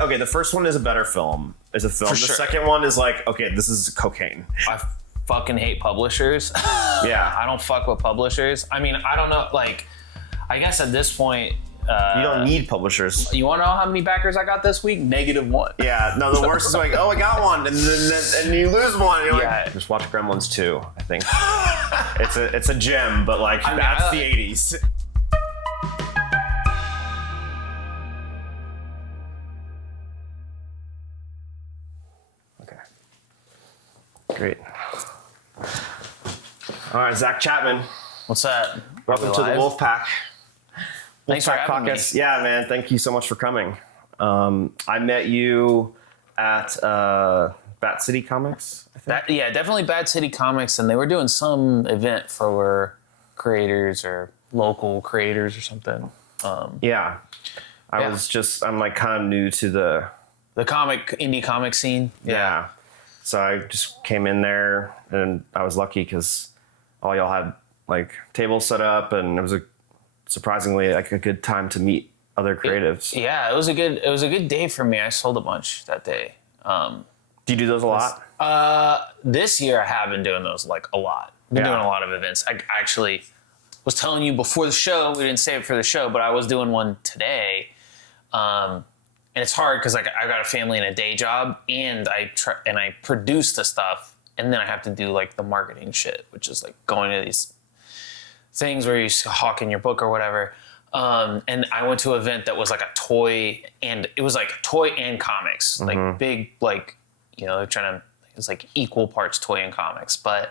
Okay, the first one is a better film. Is a film. For the sure. second one is like, okay, this is cocaine. I fucking hate publishers. Yeah. I don't fuck with publishers. I mean, I don't know. Like, I guess at this point, You don't need publishers. you want to know how many backers I got this week? -1. Yeah, no, the worst is like, oh, I got one, and then you lose one. You're Yeah. like, just watch Gremlins 2, I think. it's a gem, but like, I mean, that's the 80s. Okay. Great. All right, Zach Chapman. What's that? Welcome to the Wolfpack. Thanks for Wolfpack having me. Podcast. Yeah, man. Thank you so much for coming. I met you at Bat City Comics, I think. Yeah, definitely Bad City Comics, and they were doing some event for creators or local creators or something. Yeah. I'm like kind of new to the Indie comic scene. Yeah. So I just came in there, and I was lucky because all y'all had like tables set up, and it was surprisingly like a good time to meet other creatives. Yeah, it was a good day for me. I sold a bunch that day. Do you do those a lot? This year I have been doing those like a lot. Been Yeah. doing a lot of events. I actually was telling you before the show. We didn't save it for the show, but I was doing one today. And it's hard because like I got a family and a day job, and I produce the stuff, and then I have to do like the marketing shit, which is like going to these things where you're hawking your book or whatever. And I went to an event that was like a toy, and it was like toy and comics, like big, like, you know, they're trying to, it was like equal parts toy and comics. But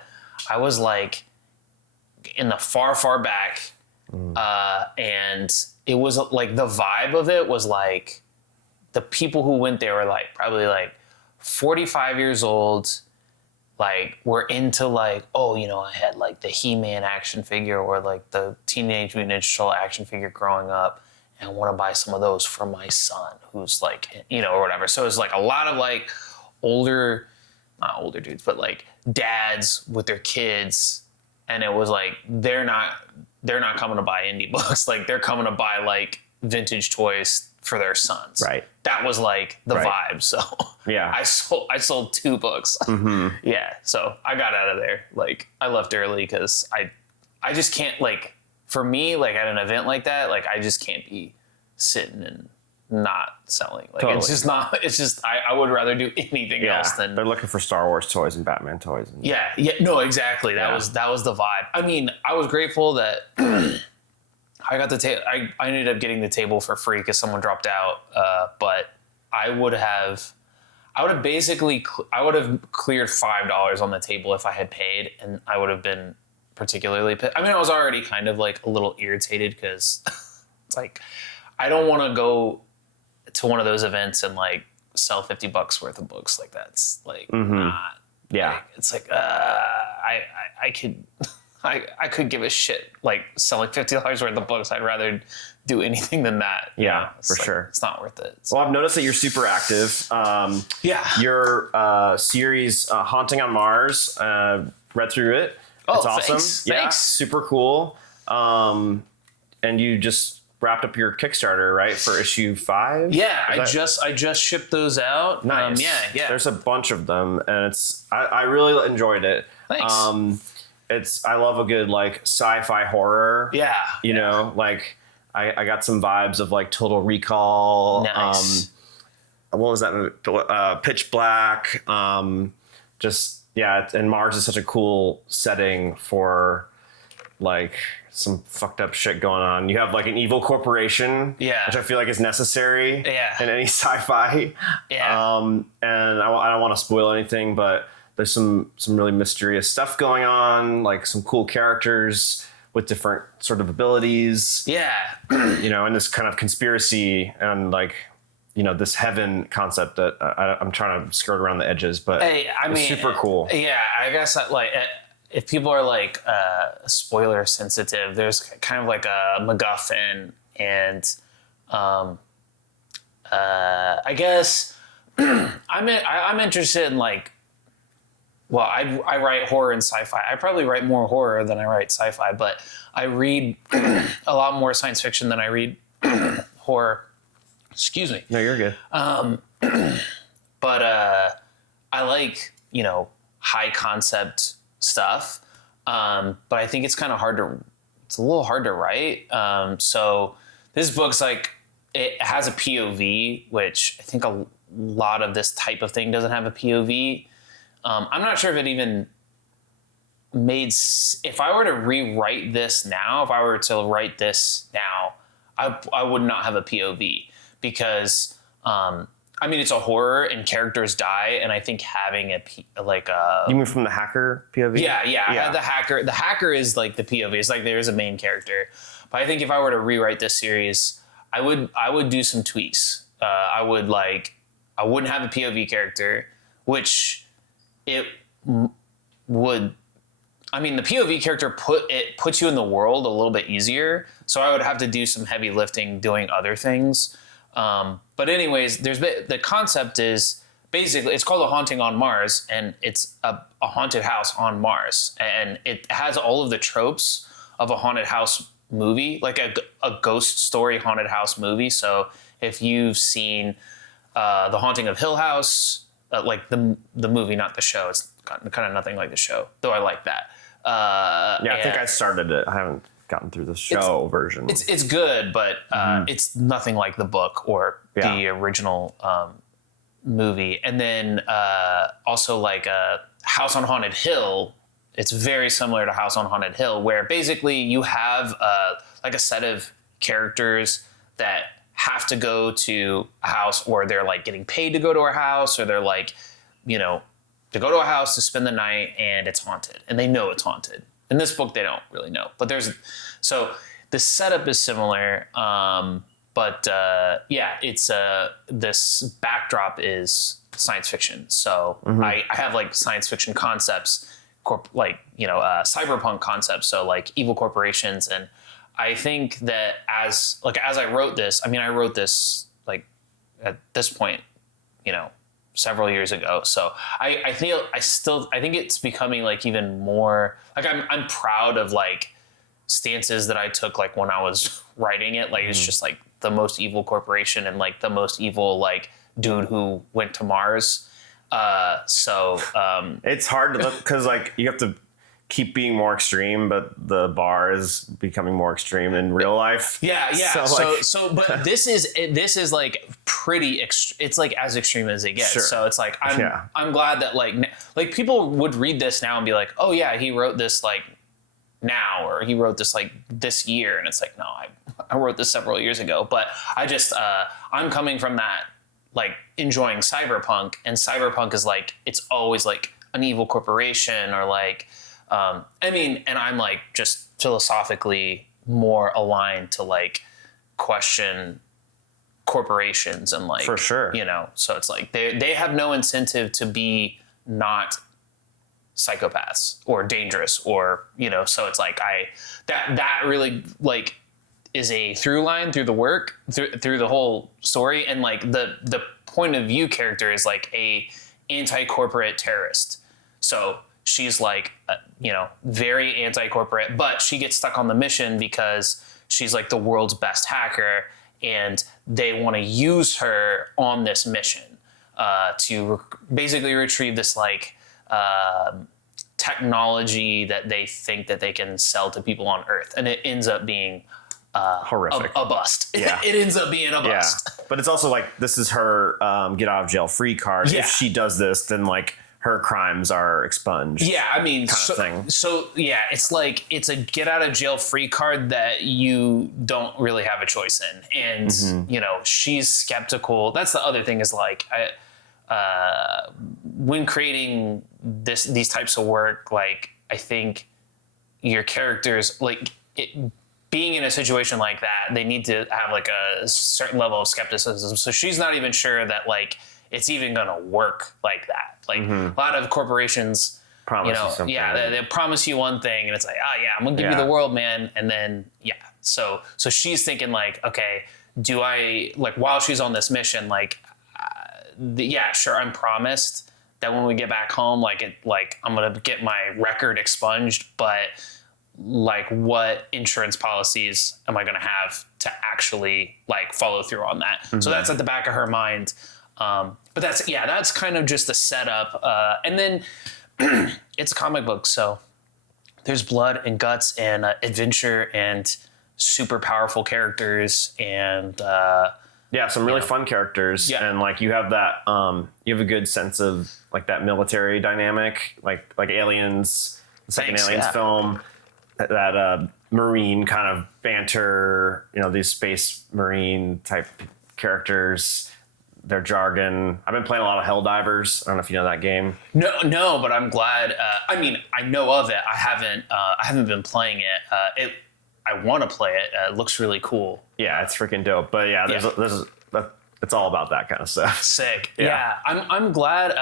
I was like in the far, far back, and it was like the vibe of it was like, the people who went there were like probably like 45 years old, like were into like, oh, you know, I had like the He-Man action figure or like the Teenage Mutant Ninja Turtle action figure growing up, and I want to buy some of those for my son who's like, you know, or whatever. So it's like a lot of like not older dudes, but like dads with their kids, and it was like they're not coming to buy indie books, like they're coming to buy like vintage toys for their sons. Right. That was like the vibe. So Yeah. I sold 2 books. Yeah. So I got out of there. Like I left early because I just can't, like, for me, like at an event like that, like I just can't be sitting and not selling. Like Totally. it's just I would rather do anything else than they're looking for Star Wars toys and Batman toys. And yeah, no, exactly. That was the vibe. I mean, I was grateful that I got the table. I ended up getting the table for free because someone dropped out. But I would have basically cleared $5 on the table if I had paid, and I would have been particularly pissed. I mean, I was already kind of like a little irritated because it's like I don't want to go to one of those events and like sell $50 worth of books. Like that's like not. Yeah. Like, it's like I could give a shit like selling $50 worth of books. I'd rather do anything than that. Yeah, It's for like, sure. It's not worth it. Well, I've noticed that you're super active. Yeah. Your series, Haunting on Mars, read through it. It's awesome. Thanks. Super cool. And you just wrapped up your Kickstarter, right, for issue 5? Yeah, I just shipped those out. Nice. Yeah. There's a bunch of them, and I really enjoyed it. Thanks. I love a good like sci-fi horror. Yeah. You know, like I got some vibes of like Total Recall. Nice. What was that movie? Pitch Black. And Mars is such a cool setting for like some fucked up shit going on. You have like an evil corporation, which I feel like is necessary in any sci-fi. Yeah. And I don't want to spoil anything, but there's some really mysterious stuff going on, like some cool characters with different sort of abilities. Yeah. You know, and this kind of conspiracy and like, you know, this heaven concept that I'm trying to skirt around the edges, but it's super cool. Yeah, I guess like if people are like spoiler sensitive, there's kind of like a MacGuffin, and I guess I'm interested in like. Well, I write horror and sci-fi. I probably write more horror than I write sci-fi, but I read a lot more science fiction than I read horror. Excuse me. No, you're good. But I like, high concept stuff. But I think it's kind of it's a little hard to write. So this book's like, it has a POV, which I think a lot of this type of thing doesn't have a POV. I'm not sure if it even if I were to rewrite this now, if I were to write this now, I would not have a POV because, it's a horror and characters die, and I think having You mean from the hacker POV? Yeah. The hacker is like the POV. It's like there's a main character, but I think if I were to rewrite this series, I would do some tweaks. I wouldn't have a POV character, which it would. The POV character puts you in the world a little bit easier, so I would have to do some heavy lifting doing other things. But anyways, the concept is basically, it's called A Haunting on Mars, and it's a haunted house on Mars, and it has all of the tropes of a haunted house movie, like a ghost story haunted house movie. So if you've seen The Haunting of Hill House, like the movie, not the show, it's kind of nothing like the show, though I like that. I think I started it. I haven't gotten through the show version. It's good, but it's nothing like the book or the original movie. And then also like House on Haunted Hill. It's very similar to House on Haunted Hill, where basically you have like a set of characters that have to go to a house, or they're like getting paid to go to a house, or they're like, to go to a house to spend the night, and it's haunted, and they know it's haunted. In this book, they don't really know, but so the setup is similar. But it's this backdrop is science fiction. So I have like science fiction concepts, cyberpunk concepts. So like evil corporations. And I think that as I wrote this, I wrote this like at this point, several years ago. So I think it's becoming like even more like I'm proud of like stances that I took like when I was writing it. Like it's just like the most evil corporation and like the most evil like dude who went to Mars. It's hard to look because like you have to keep being more extreme, but the bar is becoming more extreme in real life. Yeah. But this is like pretty. It's like as extreme as it gets. Sure. So it's like I'm glad that like people would read this now and be like, oh yeah, he wrote this like now, or he wrote this like this year, and it's like, no, I wrote this several years ago. But I just I'm coming from that like enjoying cyberpunk, and cyberpunk is like it's always like an evil corporation or like. And I'm like just philosophically more aligned to like question corporations and like, for sure, so it's like they have no incentive to be not psychopaths or dangerous or, so it's like that really like is a through line through the work, through the whole story. And like the point of view character is like a anti-corporate terrorist. So she's like, very anti-corporate, but she gets stuck on the mission because she's like the world's best hacker, and they want to use her on this mission to basically retrieve this like technology that they think that they can sell to people on Earth, and it ends up being horrific, a bust. Yeah. It ends up being a bust. Yeah. But it's also like this is her get out of jail free card. Yeah. If she does this, then like her crimes are expunged. Yeah, so yeah, it's like it's a get out of jail free card that you don't really have a choice in, and she's skeptical. That's the other thing is like when creating these types of work, like I think your characters like being in a situation like that, they need to have like a certain level of skepticism. So she's not even sure that like it's even gonna work like that. Like a lot of corporations promise you something. Yeah, they promise you one thing, and it's like, oh yeah, I'm gonna give you the world, man. And then so she's thinking like, okay, do I like while she's on this mission, like, sure, I'm promised that when we get back home, like I'm gonna get my record expunged, but like what insurance policies am I going to have to actually like follow through on that. So that's at the back of her mind. But that's kind of just the setup. And then it's a comic book, so there's blood and guts and adventure and super powerful characters and some really fun characters, and like you have that you have a good sense of like that military dynamic, like Aliens, the second Aliens film, that Marine kind of banter, these space Marine type characters, their jargon. I've been playing a lot of Helldivers. I don't know if you know that game. No, but I'm glad. I mean, I know of it. I haven't been playing it. I want to play it. It looks really cool. Yeah, it's freaking dope. But it's all about that kind of stuff. Sick. Yeah. I'm glad.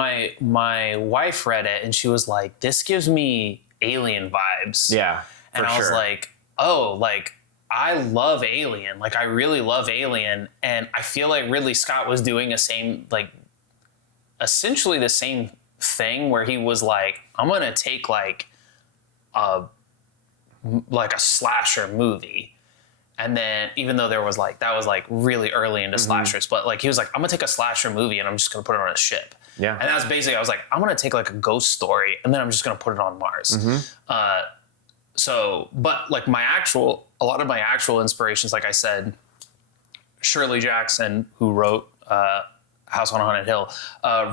My wife read it and she was like, "This gives me Alien vibes." Yeah, and I was like, "Oh, like I love Alien. Like I really love Alien." And I feel like Ridley Scott was doing essentially the same thing where he was like, "I'm gonna take like a slasher movie." And then even though that was really early into slashers, but like he was like, "I'm gonna take a slasher movie and I'm just gonna put it on a ship." Yeah. And that's basically, I was like, I'm gonna take like a ghost story and then I'm just gonna put it on Mars. But like a lot of my actual inspirations, like I said, Shirley Jackson, who wrote House on Haunted Hill,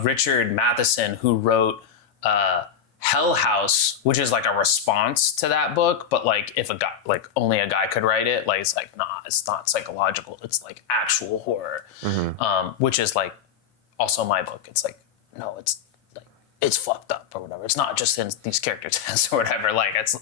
Richard Matheson, who wrote Hell House, which is like a response to that book, but like if a guy, like only a guy could write it, like it's like, nah, it's not psychological, it's like actual horror, which is like also my book. It's like, no, it's like, it's fucked up or whatever. It's not just in these character tests or whatever. Like that's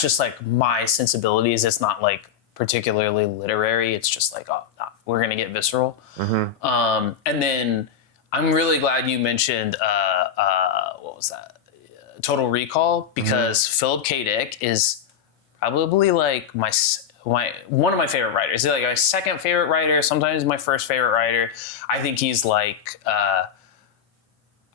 just like my sensibilities. It's not like particularly literary. It's just like, oh, nah, we're going to get visceral. And then I'm really glad you mentioned, what was that? Total Recall, because Philip K. Dick is probably like one of my favorite writers. He's like my second favorite writer, sometimes my first favorite writer. I think he's like, I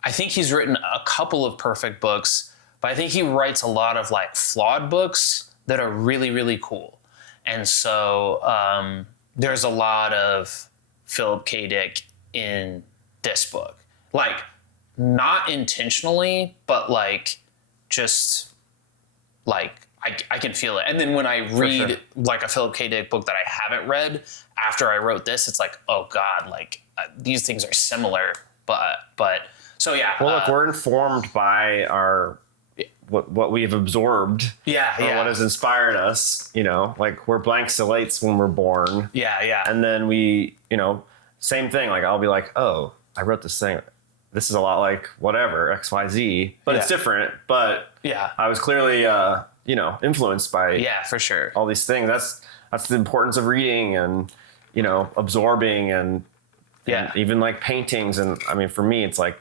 think he's written a couple of perfect books, but I think he writes a lot of like flawed books that are really, really cool. And so there's a lot of Philip K. Dick in this book. Like, not intentionally, but like, just like, I can feel it. And then when I read like a Philip K. Dick book that I haven't read after I wrote this, it's like, oh God, like these things are similar, but so yeah. Well, look, we're informed by what we've absorbed. What has inspired us, like we're blank slates when we're born. Yeah. And then we, same thing. Like I'll be like, oh, I wrote this thing. This is a lot like whatever, XYZ, but it's different. But I was clearly, influenced by for sure all these things. That's the importance of reading and, absorbing and even like paintings. And I mean, for me, it's like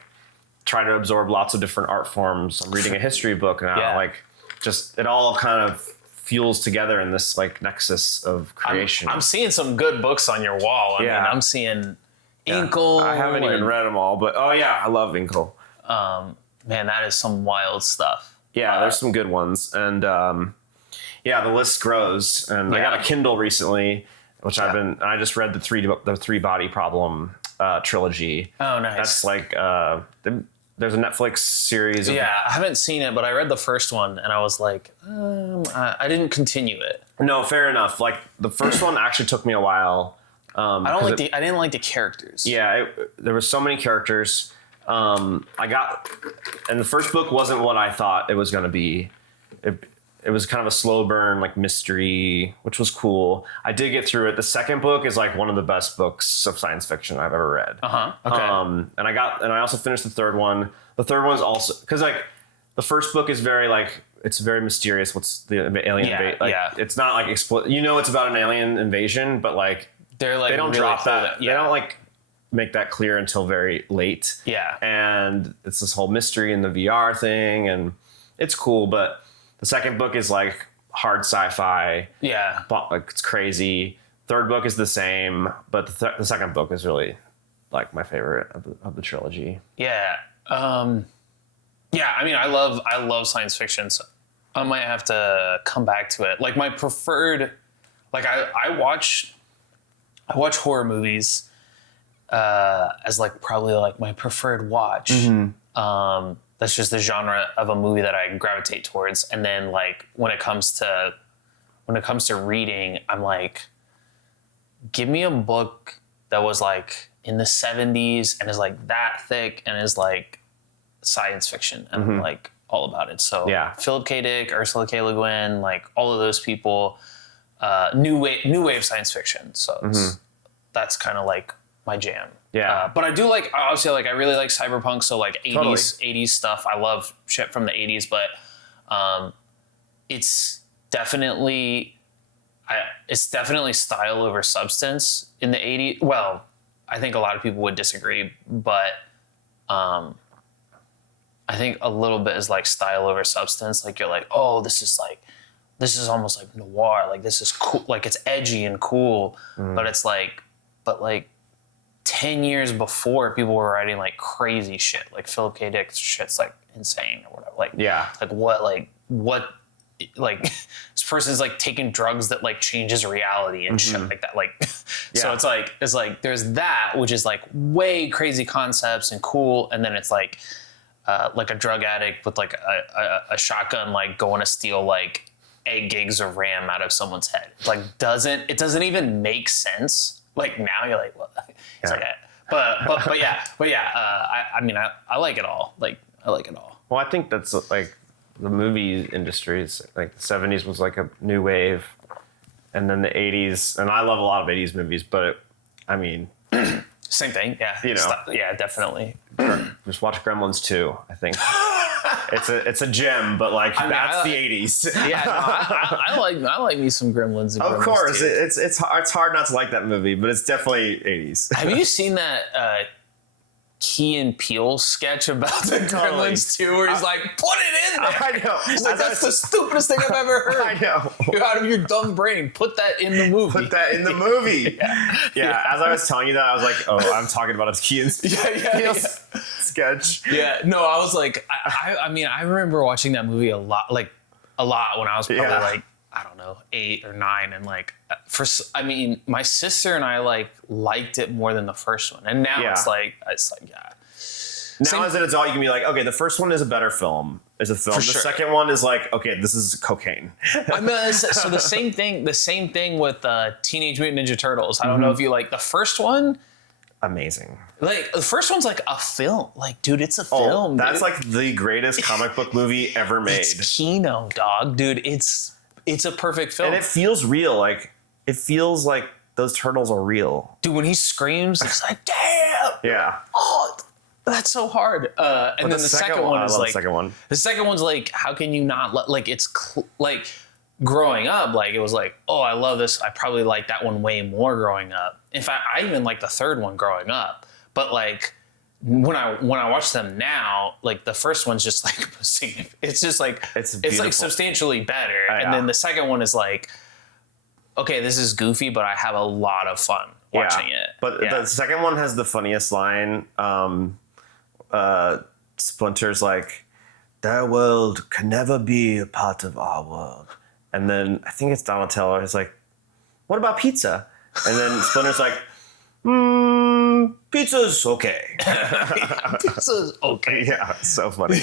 trying to absorb lots of different art forms. I'm reading a history book now, like just it all kind of fuels together in this like nexus of creation. I'm seeing some good books on your wall. I mean, I'm seeing Inkle. I haven't even read them all, but I love Inkle. Man, that is some wild stuff. Yeah, there's some good ones, and the list grows. And I got a Kindle recently, which I just read the three body problem trilogy. Oh, nice. That's like there's a Netflix series. I haven't seen it, but I read the first one, and I was like, I didn't continue it. No, fair enough. Like the first one actually took me a while. I didn't like the characters. Yeah, there were so many characters. And the first book wasn't what I thought it was going to be. It was kind of a slow burn, like mystery, which was cool. I did get through it. The second book is like one of the best books of science fiction I've ever read. Okay. And I also finished the third one. The third one's also, because like the first book is very like, it's very mysterious. What's the alien invasion? It's not like it's about an alien invasion, but like, they don't really drop that. They don't like make that clear until very late. Yeah. And it's this whole mystery in the VR thing, and it's cool. But the second book is like hard sci-fi. Yeah. Like it's crazy. Third book is the same, but the second book is really like my favorite of the trilogy. Yeah. Yeah, I mean, I love science fiction. So I might have to come back to it. Like my preferred, like I watch horror movies as like probably like my preferred watch. That's just the genre of a movie that I gravitate towards. And then like when it comes to reading, I'm like, give me a book that was like in the 70s and is like that thick and is like science fiction, and I'm like all about it. So Philip K. Dick, Ursula K. Le Guin, like all of those people, new wave science fiction. So that's kind of like my jam. Yeah. But I do like, obviously, like I really like cyberpunk. So like 80s stuff. I love shit from the 80s, but it's definitely style over substance in the 80s. Well, I think a lot of people would disagree, but I think a little bit is like style over substance. Like you're like, oh, this is almost like noir. Like this is cool. Like it's edgy and cool, but it's like, 10 years before, people were writing like crazy shit. Like Philip K. Dick's shit's like insane or whatever. Like like this person's like taking drugs that like changes reality and shit like that. Like, so it's like there's that, which is like way crazy concepts and cool. And then it's like a drug addict with like a shotgun, like going to steal like 8 gigs of RAM out of someone's head. Like it doesn't even make sense. Like now you're like, well, it's like, but yeah. I mean, I like it all. Like I like it all. Well, I think that's like the movie industry is like the 70s was like a new wave, and then the 80s, and I love a lot of 80s movies, but I mean, same thing. Yeah. You know. Yeah, definitely. Just watch Gremlins 2, I think. It's a gem, but like that's the 80s. Yeah, no, I like me some Gremlins. And of Gremlins course, too. it's hard not to like that movie, but it's definitely 80s. Have you seen that Key and Peele sketch about the Gremlins 2 where he's like, put it in there? I know. He's like, that's the stupidest thing I've ever heard. I know. You're out of your dumb brain. Put that in the movie. Put that in the movie. Yeah. As I was telling you that, I was like, oh, I'm talking about a Key and Peele sketch. Yeah. No, I was like, I mean, I remember watching that movie a lot when I was probably like, I don't know, 8 or 9, and like my sister and I like liked it more than the first one, and now it's like Now as an adult, you can be like, okay, the first one is a better film. The second one is like, okay, this is cocaine. I mean, so the same thing with Teenage Mutant Ninja Turtles. I don't know if you like the first one. Amazing. Like the first one's like a film. Like, dude, it's a film. That's dude. like the greatest comic book movie ever made. It's Kino, dog, dude. It's a perfect film. And it feels real. Like, it feels like those turtles are real. Dude, when he screams, it's like, damn. Yeah. Oh, that's so hard. And then the second one is like, the second one's like, how can you not like, it's like growing up, like it was like, oh, I love this. I probably like that one way more growing up. In fact, I even like the third one growing up. But like, when I watch them now, like the first one's just like it's just like it's like substantially better, and then the second one is like, okay, this is goofy, but I have a lot of fun watching it. But the second one has the funniest line. Splinter's like, their world can never be a part of our world, and then I think it's Donatello. He's like, what about pizza? And then Splinter's like, pizza's okay. Pizza's okay. Yeah, so funny.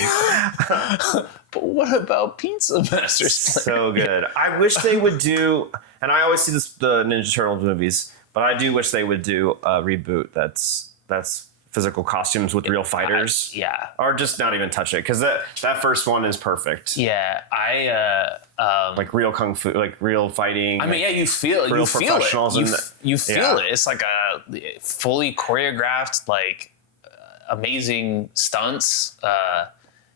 But what about Pizza Master Splinter? So good. I wish they would do, and I always see the Ninja Turtles movies, but I do wish they would do a reboot that's physical costumes with real fighters. Or just not even touch it, because that first one is perfect. Yeah, like real kung fu, like real fighting. I mean, yeah, you feel it. You feel it. It's like a fully choreographed, like amazing stunts.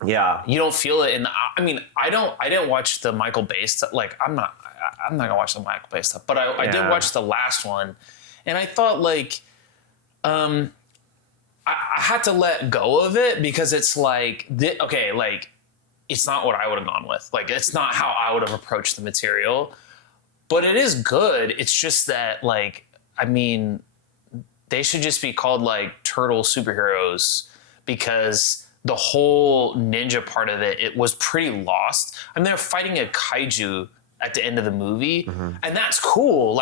You don't feel it in the. I mean, I didn't watch the Michael Bay stuff. Like, I'm not gonna watch the Michael Bay stuff, but I did watch the last one, and I thought like, I had to let go of it because it's like, okay, like, it's not what I would have gone with. Like, it's not how I would have approached the material, but it is good. It's just that, like, I mean, they should just be called like turtle superheroes, because the whole ninja part of it was pretty lost. I mean, they're fighting a kaiju at the end of the movie, and that's cool.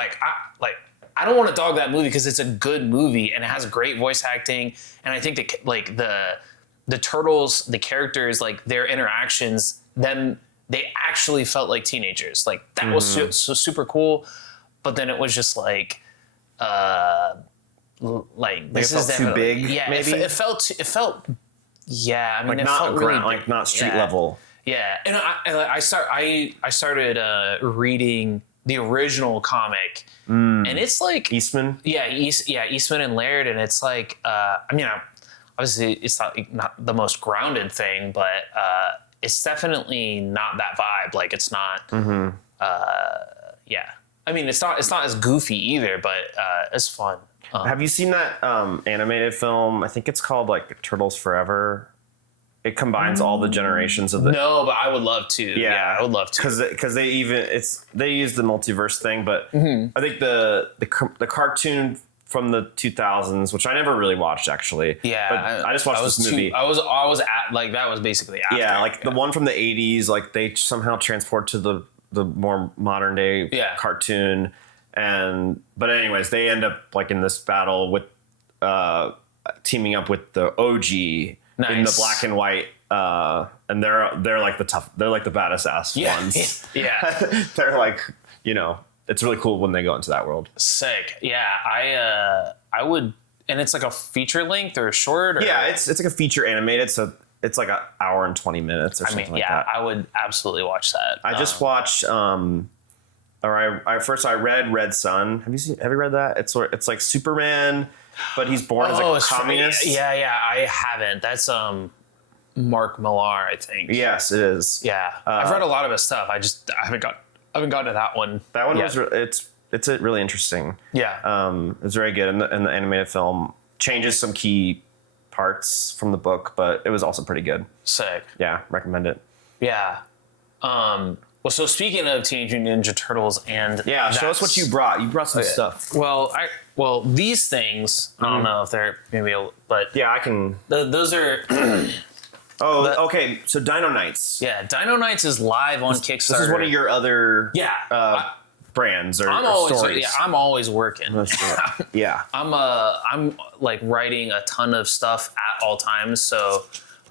I don't want to dog that movie because it's a good movie and it has great voice acting, and I think that the turtles, the characters, like their interactions, then they actually felt like teenagers. Like that was so super cool, but then it was just like this is too big. Yeah, maybe it felt. Yeah, I mean, like it not felt really like not street yeah. level. Yeah, and I started reading the original comic, and it's like Eastman. Eastman and Laird, and it's like obviously it's not the most grounded thing, but it's definitely not that vibe. Like it's not. Yeah, I mean it's not as goofy either, but it's fun. Have you seen that animated film? I think it's called like Turtles Forever. It combines all the generations of the. No, but I would love to. Yeah, I would love to. Because they use the multiverse thing, but I think the cartoon from the 2000s, which I never really watched actually. Yeah, but I just watched this movie. I was at like that was basically after. Yeah, like the one from the 80s, like they somehow transport to the more modern day cartoon, but anyways, they end up like in this battle with teaming up with the OG. Nice. In the black and white, and they're like the badass ass ones. Yeah, they're like, it's really cool when they go into that world. Sick. Yeah, I would, and it's like a feature length or short. Or? Yeah, it's like a feature animated, so it's like an hour and 20 minutes or something like that. I would absolutely watch that. I just watched. I read Red Sun. Have you read that? It's like Superman. But he's born as a communist. Yeah, I haven't. That's Mark Millar, I think. Yes, it is. Yeah, I've read a lot of his stuff. I haven't gotten to that one. That one was it's really interesting. Yeah, it's very good, and the animated film changes some key parts from the book, but it was also pretty good. Sick. Yeah, recommend it. Yeah. Well, so speaking of Teenage Mutant Ninja Turtles and show us what you brought. You brought some stuff. Well, these things, I don't know if they're maybe, but yeah, I can. Those are. Okay. So Dino Knights. Yeah, Dino Knights is live on Kickstarter. This is one of your other brands or stories. Yeah, I'm always working. Yeah, I'm like writing a ton of stuff at all times. So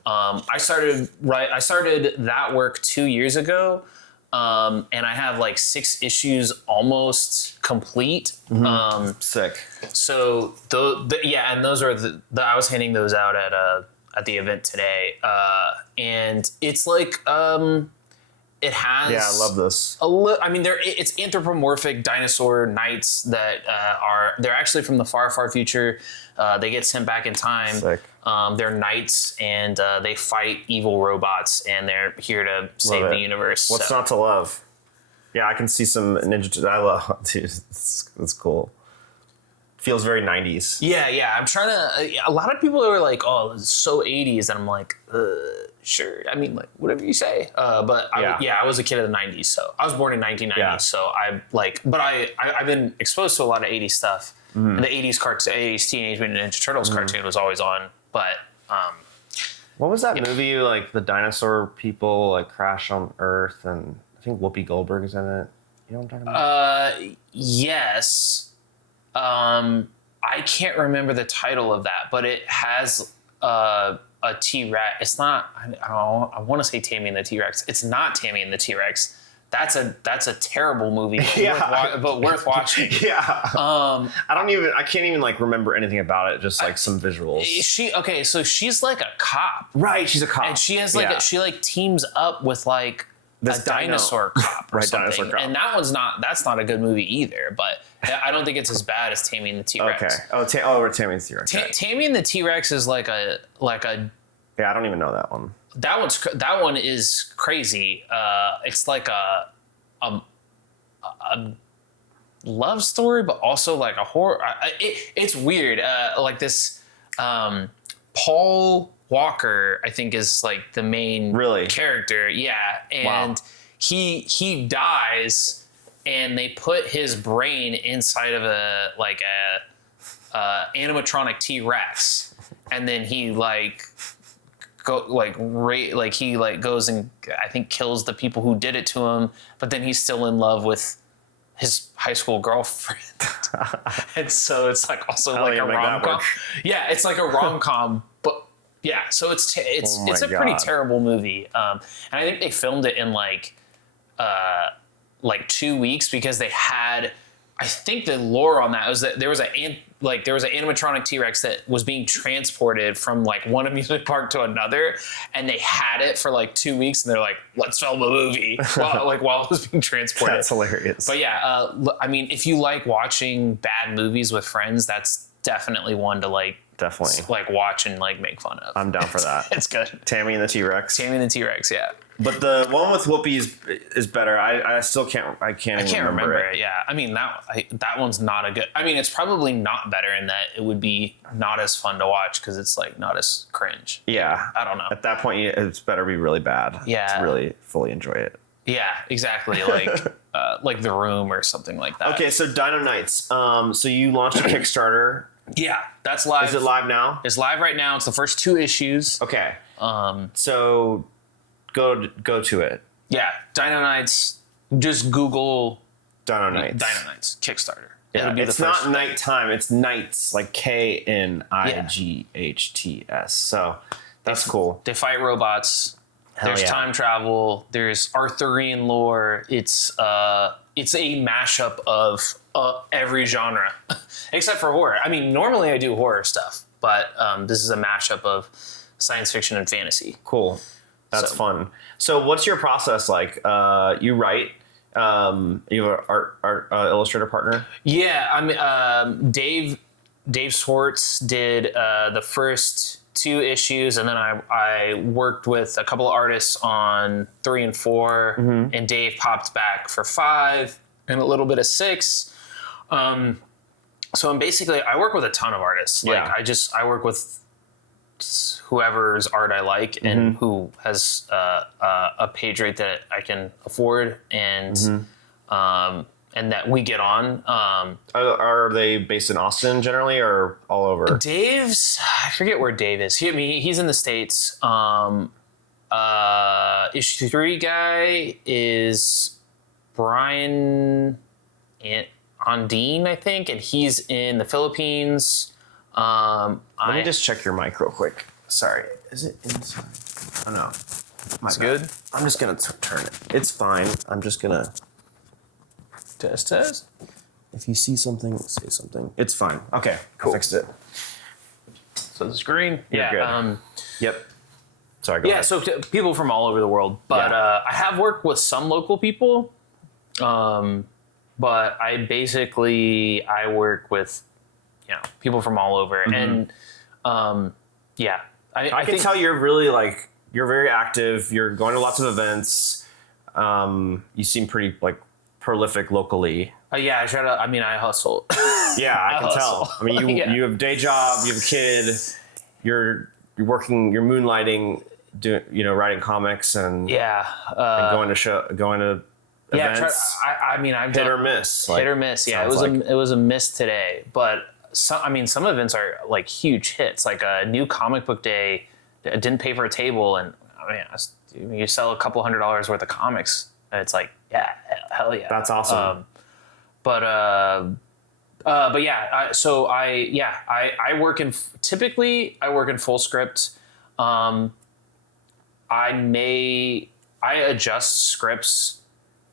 I started that work 2 years ago. And I have like 6 issues almost complete. Sick. So and those are I was handing those out at the event today. And it's like it has. Yeah, I love this. It's anthropomorphic dinosaur knights that they're actually from the far, far future. They get sent back in time. Sick. They're knights, and they fight evil robots, and they're here to save the universe. What's not to love? Yeah, I can see some Ninja. I love. Dude, it's cool. Feels very 90s. Yeah. I'm trying to. A lot of people are like, "Oh, it's so 80s," and I'm like, sure. I mean, like whatever you say. But I was a kid of the 90s, so I was born in 1990. Yeah. So I've been exposed to a lot of 80s stuff. And the 80s cartoon, 80s Teenage Mutant Ninja Turtles cartoon was always on. But what was that movie? Like the dinosaur people like crash on Earth, and I think Whoopi Goldberg's in it. You know what I'm talking about? Yes. I can't remember the title of that, but it has a T-Rex. It's not. I want to say Tammy and the T-Rex. It's not Tammy and the T-Rex. That's a terrible movie, but worth watching. Yeah. I can't even like remember anything about it. Just like some visuals. So she's like a cop, right? She's a cop, and she has like she teams up with like this dinosaur cop, or something. Dinosaur cop. And that's not a good movie either. But I don't think it's as bad as Tammy and the T-Rex. Okay. We're Tammy and the T-Rex. Tammy and the T-Rex is like a. Yeah, I don't even know that one. That one is crazy. It's like a love story, but also like a horror. It's weird. Like this, Paul Walker, I think, is like the main character. Yeah, and he dies, and they put his brain inside of a animatronic T-Rex, and then he like he like goes and I think kills the people who did it to him, but then he's still in love with his high school girlfriend. And so it's like also like a rom-com. Yeah, it's like a rom-com, but yeah, so it's a pretty terrible movie. And I think they filmed it in like 2 weeks because they had, I think the lore on that was that there was an animatronic T-Rex that was being transported from like one amusement park to another, and they had it for like 2 weeks, and they're like, let's film a movie while it was being transported. That's hilarious. But yeah, I mean, if you like watching bad movies with friends, that's definitely one to like watch and like make fun of. I'm down for that. It's good. Tammy and the T-Rex. Yeah. But the one with Whoopi is better. I still can't. I can't remember it. Yeah, I mean that one's not a good. I mean, it's probably not better in that it would be not as fun to watch because it's like not as cringe. Yeah, I don't know. At that point, it's better be really bad. Yeah, to really fully enjoy it. Yeah, exactly. Like The Room or something like that. Okay, so Dino Knights. So you launched a Kickstarter. Yeah, that's live. Is it live now? It's live right now. It's the first 2 issues. Okay. So go to it. Yeah, Dino Knights. Just Google Dino Knights. Dino Knights Kickstarter. Yeah, It'll be it's not nighttime. It's Knights, like Knights. So that's cool. They fight robots. There's time travel. There's Arthurian lore. It's a mashup of every genre, except for horror. I mean, normally I do horror stuff, but this is a mashup of science fiction and fantasy. Cool. That's fun. So what's your process like? You write. You have an art illustrator partner? Yeah, I'm Dave Swartz did the first 2 issues, and then I worked with a couple of artists on 3 and 4, and Dave popped back for 5 and a little bit of 6. So I work with a ton of artists. Like I work with whoever's art I like and who has a page rate that I can afford and that we get on. Are they based in Austin generally or all over? I forget where Dave is. He's in the States. Issue 3 guy is Brian Ondine, I think, and he's in the Philippines. Let me just check your mic real quick. Sorry. Is it inside? Oh, no. It's good? I'm just going to turn it. It's fine. I'm just going to... Test. If you see something, say something. It's fine. Okay, cool. I fixed it. So the screen? You're good. Yep. Sorry, go ahead. So people from all over the world. But I have worked with some local people. But I work with, people from all over. And I can tell you're really you're very active. You're going to lots of events. You seem pretty prolific locally. I try to. I mean, I hustle. Yeah, I can tell. I mean, you have a day job. You have a kid. You're working. You're moonlighting. Writing comics and and going to events. I've hit done or miss. Hit or miss. Yeah, it was a miss today, but some events are huge hits. Like a new comic book day didn't pay for a table, and you sell a couple $100 worth of comics. And it's like, yeah, hell yeah. That's awesome. But yeah, I work in full script. I adjust scripts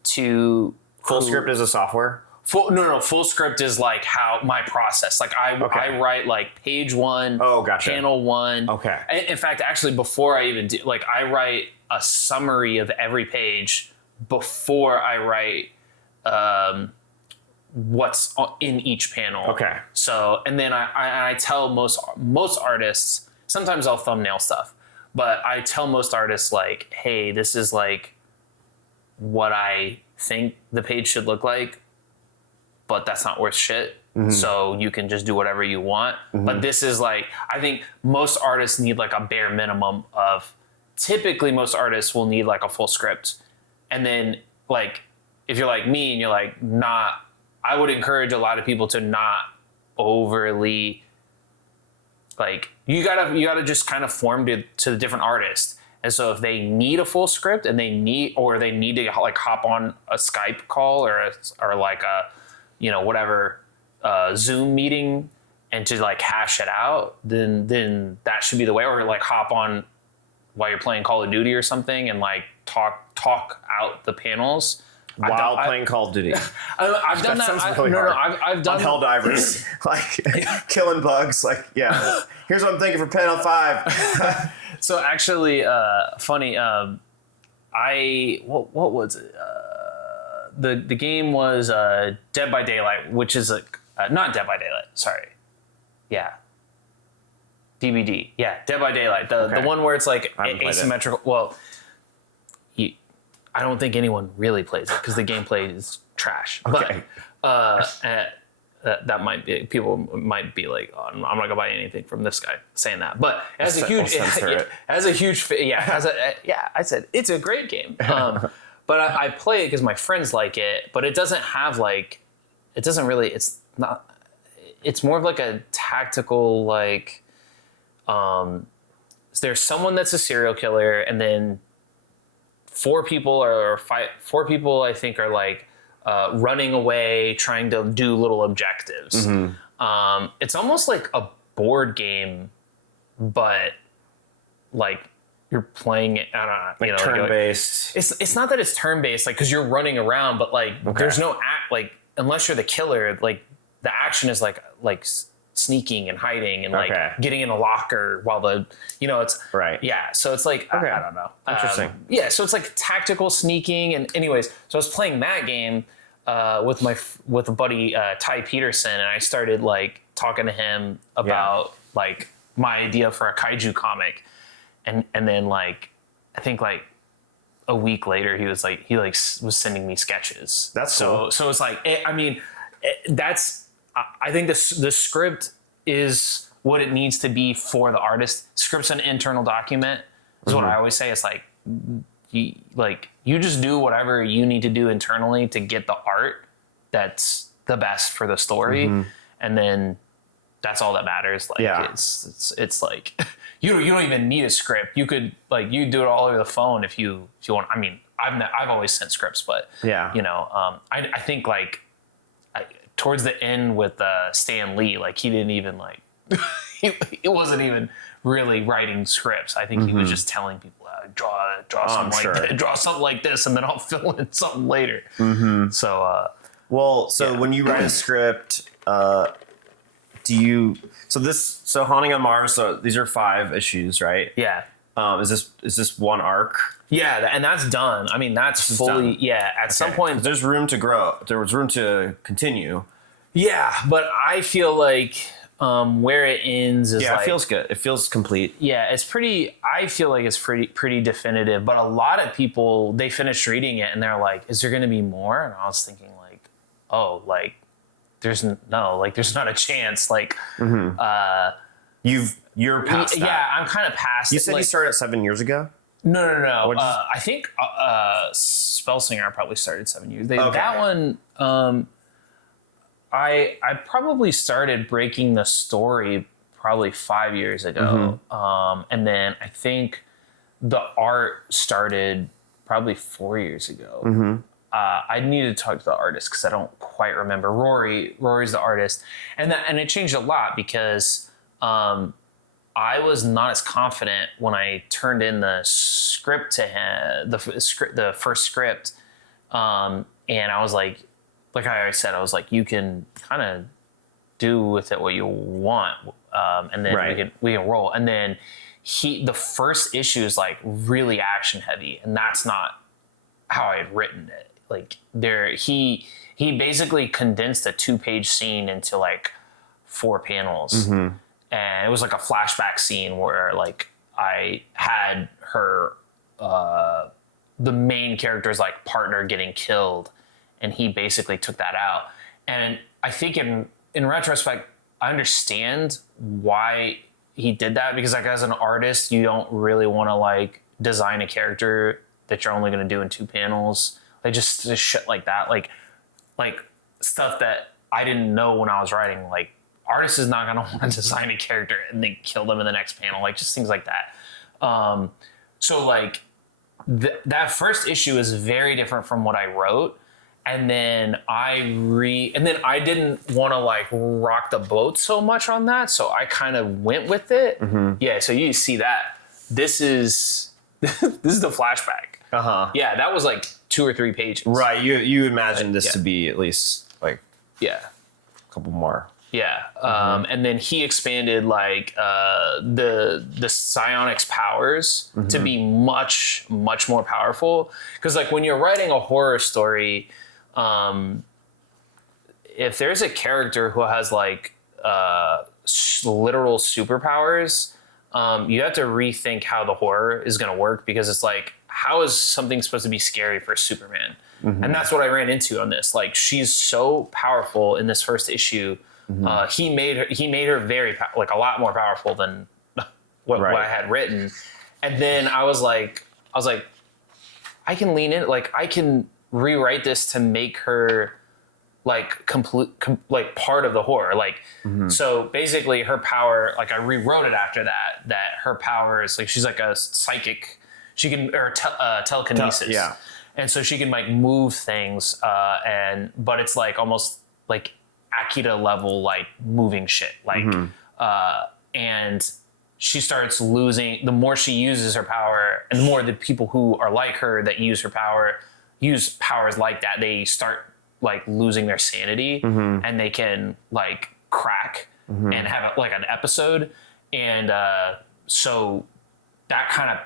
to full script is a software. Full script is like how my process. I write page 1, panel 1. Okay. In fact, actually, before I even do, I write a summary of every page before I write what's in each panel. Okay. So, and then I tell most artists, sometimes I'll thumbnail stuff, but I tell most artists hey, this is what I think the page should look like, but that's not worth shit. So you can just do whatever you want. But this is I think most artists need a bare minimum of, typically most artists will need a full script. And then if you're like me and you're I would encourage a lot of people to not overly like you gotta just kind of form to the different artists. And so if they need a full script and they need to like hop on a Skype call or like a, you know, whatever Zoom meeting and to like hash it out, then that should be the way. Or like hop on while you're playing Call of Duty or something and like talk out the panels. While playing Call of Duty. I've done that. Sounds really hard. I've done on Helldivers, like killing bugs. Like, yeah, here's what I'm thinking for panel 5. So actually, funny. What was it? The game was Dead by Daylight, which is not Dead by Daylight. Sorry. Yeah. DVD. Yeah, Dead by Daylight. The one where it's like asymmetrical. Well, I don't think anyone really plays it because the gameplay is trash. Okay. But that might be, people might be like, oh, I'm not gonna buy anything from this guy saying that. But I said it's a great game. But I play it because my friends like it. But it doesn't have like, it doesn't really. It's not. It's more of like a tactical like. There's someone that's a serial killer, and then four people I think are like running away, trying to do little objectives. Mm-hmm. It's almost like a board game, but like you're playing it. I don't know, like, you know, turn-based. It's not that it's turn-based, like because you're running around, but like there's no like unless you're the killer, like the action is like sneaking and hiding and like getting in a locker while it's right. Yeah. So it's like, I don't know. Interesting. So it's like tactical sneaking. And anyways, so I was playing that game with a buddy, Ty Peterson, and I started like talking to him about like my idea for a kaiju comic. And then like, I think like a week later, he was was sending me sketches. That's cool. So it's like, I think the script is what it needs to be for the artist. Script's an internal document is what I always say. It's like you just do whatever you need to do internally to get the art that's the best for the story, and then that's all that matters. Like it's like you don't even need a script. You could like you do it all over the phone if you want. I mean, I've always sent scripts, but I think like. Towards the end with Stan Lee, like he didn't even like, it wasn't even really writing scripts. I think he was just telling people, draw something like this, and then I'll fill in something later. So, when you write a script, so Haunting on Mars? So these are 5 issues, right? Yeah. Is this one arc? Yeah, and that's done. I mean, that's fully done. Yeah. At some point, there's room to grow. There was room to continue. Yeah, but I feel like where it ends is it feels good. It feels complete. Yeah, it's pretty. I feel like it's pretty definitive. But a lot of people, they finish reading it and they're like, "Is there going to be more?" And I was thinking like, "Oh, like there's not a chance." Like, you're past that. Yeah, I'm kind of past. You said you started 7 years ago. No. I think Spellsinger probably started 7 years. That one, I probably started breaking the story probably 5 years ago, and then I think the art started probably 4 years ago. I needed to talk to the artist because I don't quite remember. Rory's the artist, and it changed a lot because. I was not as confident when I turned in the script to him, the first script, and I was like I already said, I was like, you can kind of do with it what you want, and then we can roll. And then the first issue is like really action heavy, and that's not how I had written it. Like he basically condensed a 2-page scene into like 4 panels. And it was like a flashback scene where like I had her, the main character's like partner getting killed, and he basically took that out. And I think in retrospect, I understand why he did that, because like as an artist, you don't really want to like design a character that you're only going to do in 2 panels. Like just shit like that, like stuff that I didn't know when I was writing. Like artist is not going to want to design a character and then kill them in the next panel, like just things like that. So like that first issue is very different from what I wrote. And then I didn't want to like rock the boat so much on that. So I kind of went with it. Mm-hmm. Yeah. So you see that this is the flashback. Uh-huh. Yeah. That was like 2 or 3 pages. Right. You imagined this to be at least like a couple more. Yeah. And then he expanded like the psionics powers to be much, much more powerful. Because like when you're writing a horror story, if there's a character who has like literal superpowers, you have to rethink how the horror is going to work, because it's like, how is something supposed to be scary for Superman? Mm-hmm. And that's what I ran into on this. Like, she's so powerful in this first issue. Mm-hmm. He made her very like a lot more powerful than what I had written. And then I was like, I can lean in, like I can rewrite this to make her like like part of the horror. Like, so basically her power, like I rewrote it after that her power is like, she's like a psychic, she can, or telekinesis. Yeah. And so she can like move things, but it's like almost like Akita level, like moving shit. Like, and she starts losing, the more she uses her power, and the more the people who are like her that use powers like that, they start like losing their sanity, and they can like crack and have like an episode. And so that kind of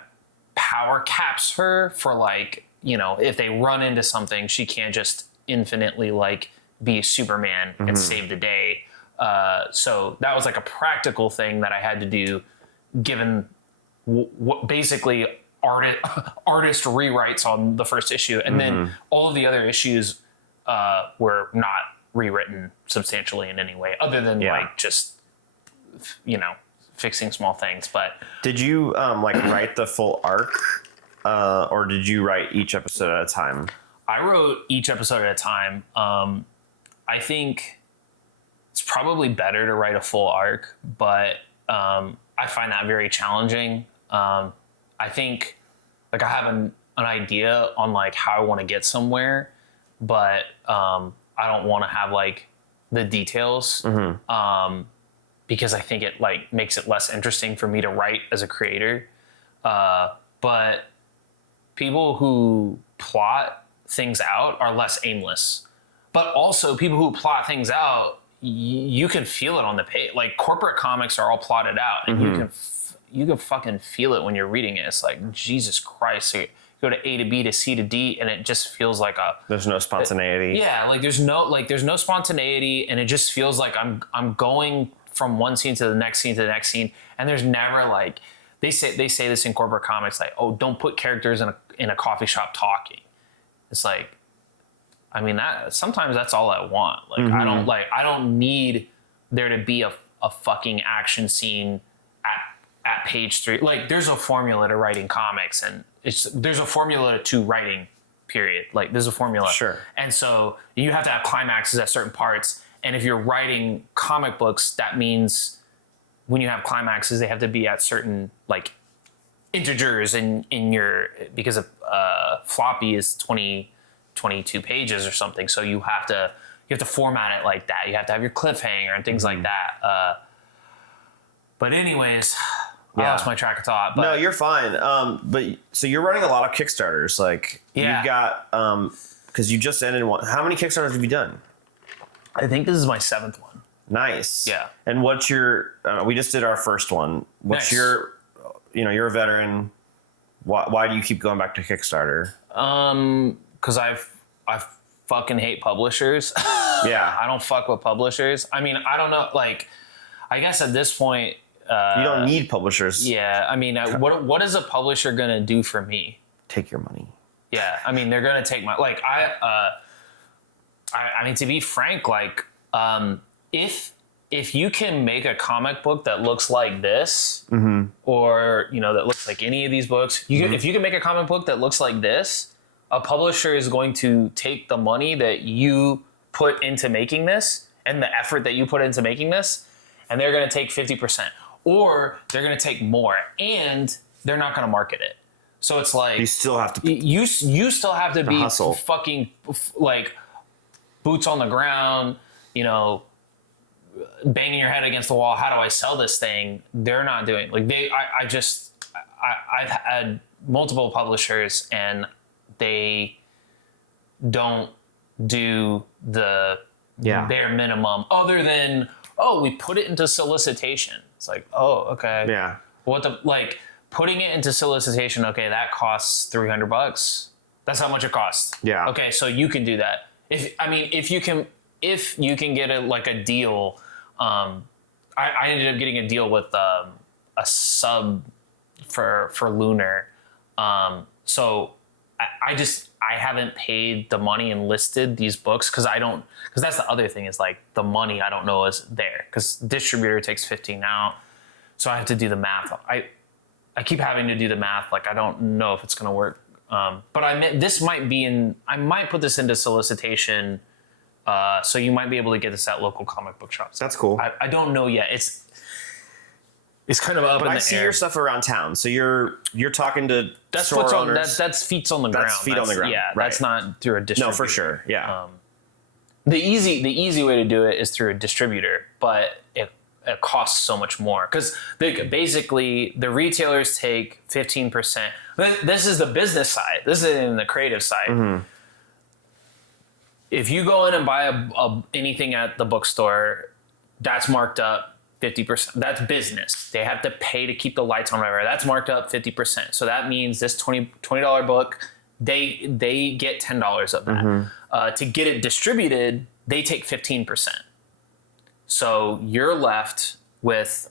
power caps her for like, you know, if they run into something, she can't just infinitely like be Superman and save the day. So that was like a practical thing that I had to do, given what basically artist rewrites on the first issue. And then all of the other issues were not rewritten substantially in any way, other than like just, you know, fixing small things. But did you like write the full arc, or did you write each episode at a time? I wrote each episode at a time. I think it's probably better to write a full arc, but I find that very challenging. I think like I have an idea on like how I want to get somewhere, but I don't want to have like the details, because I think it like makes it less interesting for me to write as a creator. But people who plot things out are less aimless. But also people who plot things out, you can feel it on the page. Like corporate comics are all plotted out, and you can fucking feel it when you're reading it. It's like, Jesus Christ. So you go to A to B to C to D, and it just feels like there's no spontaneity. There's no spontaneity, and it just feels like I'm going from one scene to the next scene to the next scene, and there's never like, they say this in corporate comics, like, oh, don't put characters in a coffee shop talking. It's like, I mean, that sometimes that's all I want. Like, I don't need there to be a fucking action scene at page 3. Like, there's a formula to writing comics, and there's a formula to writing, period. Like, there's a formula. Sure. And so you have to have climaxes at certain parts. And if you're writing comic books, that means when you have climaxes, they have to be at certain like integers in your, because of floppy is 22 pages or something. So you have to format it like that. You have to have your cliffhanger and things like that. But anyways, I lost my track of thought. But, no, you're fine. But so you're running a lot of Kickstarters. Like you've got, because you just ended one. How many Kickstarters have you done? I think this is my 7th one. Nice. Yeah. And what's your, we just did our first one. What's your, you're a veteran. Why do you keep going back to Kickstarter? Because I fucking hate publishers. Yeah. I don't fuck with publishers. I mean, I don't know. Like, I guess at this point, you don't need publishers. Yeah. I mean, what is a publisher going to do for me? Take your money. Yeah. I mean, they're going to take my, like, I mean, to be frank, like, if you can make a comic book that looks like this, or, that looks like any of these books, if you can make a comic book that looks like this, a publisher is going to take the money that you put into making this and the effort that you put into making this, and they're going to take 50%, or they're going to take more, and they're not going to market it. So it's like You still have to you still have to be hustle. fucking like boots on the ground, you know, banging your head against the wall. How do I sell this thing? They're not doing like I've had multiple publishers and they don't do the bare minimum other than, oh, we put it into solicitation. It's like, oh, okay. Yeah. What the, like, putting it into solicitation, okay, that costs $300. That's how much it costs. Yeah. Okay, so you can do that. If you can get a deal, I ended up getting a deal with a sub for Lunar. So I haven't paid the money and listed these books because that's the other thing is like the money I don't know is there because distributor takes 15 out. So I have to do the math. I keep having to do the math. Like I don't know if it's going to work. But I might put this into solicitation. So you might be able to get this at local comic book shops. That's cool. I don't know yet. It's kind of up in the air. But I see your stuff around town. So you're talking to store owners. That's feet on the ground. That's feet on the ground. Yeah, right. That's not through a distributor. No, for sure. Yeah. The easy way to do it is through a distributor, but it costs so much more because basically the retailers take 15%. This is the business side. This isn't even the creative side. Mm-hmm. If you go in and buy anything at the bookstore, that's marked up 50%. That's business. They have to pay to keep the lights on, whatever. That's marked up 50%. So that means this $20 book, they get $10 of that. Mm-hmm. To get it distributed, they take 15%. So you're left with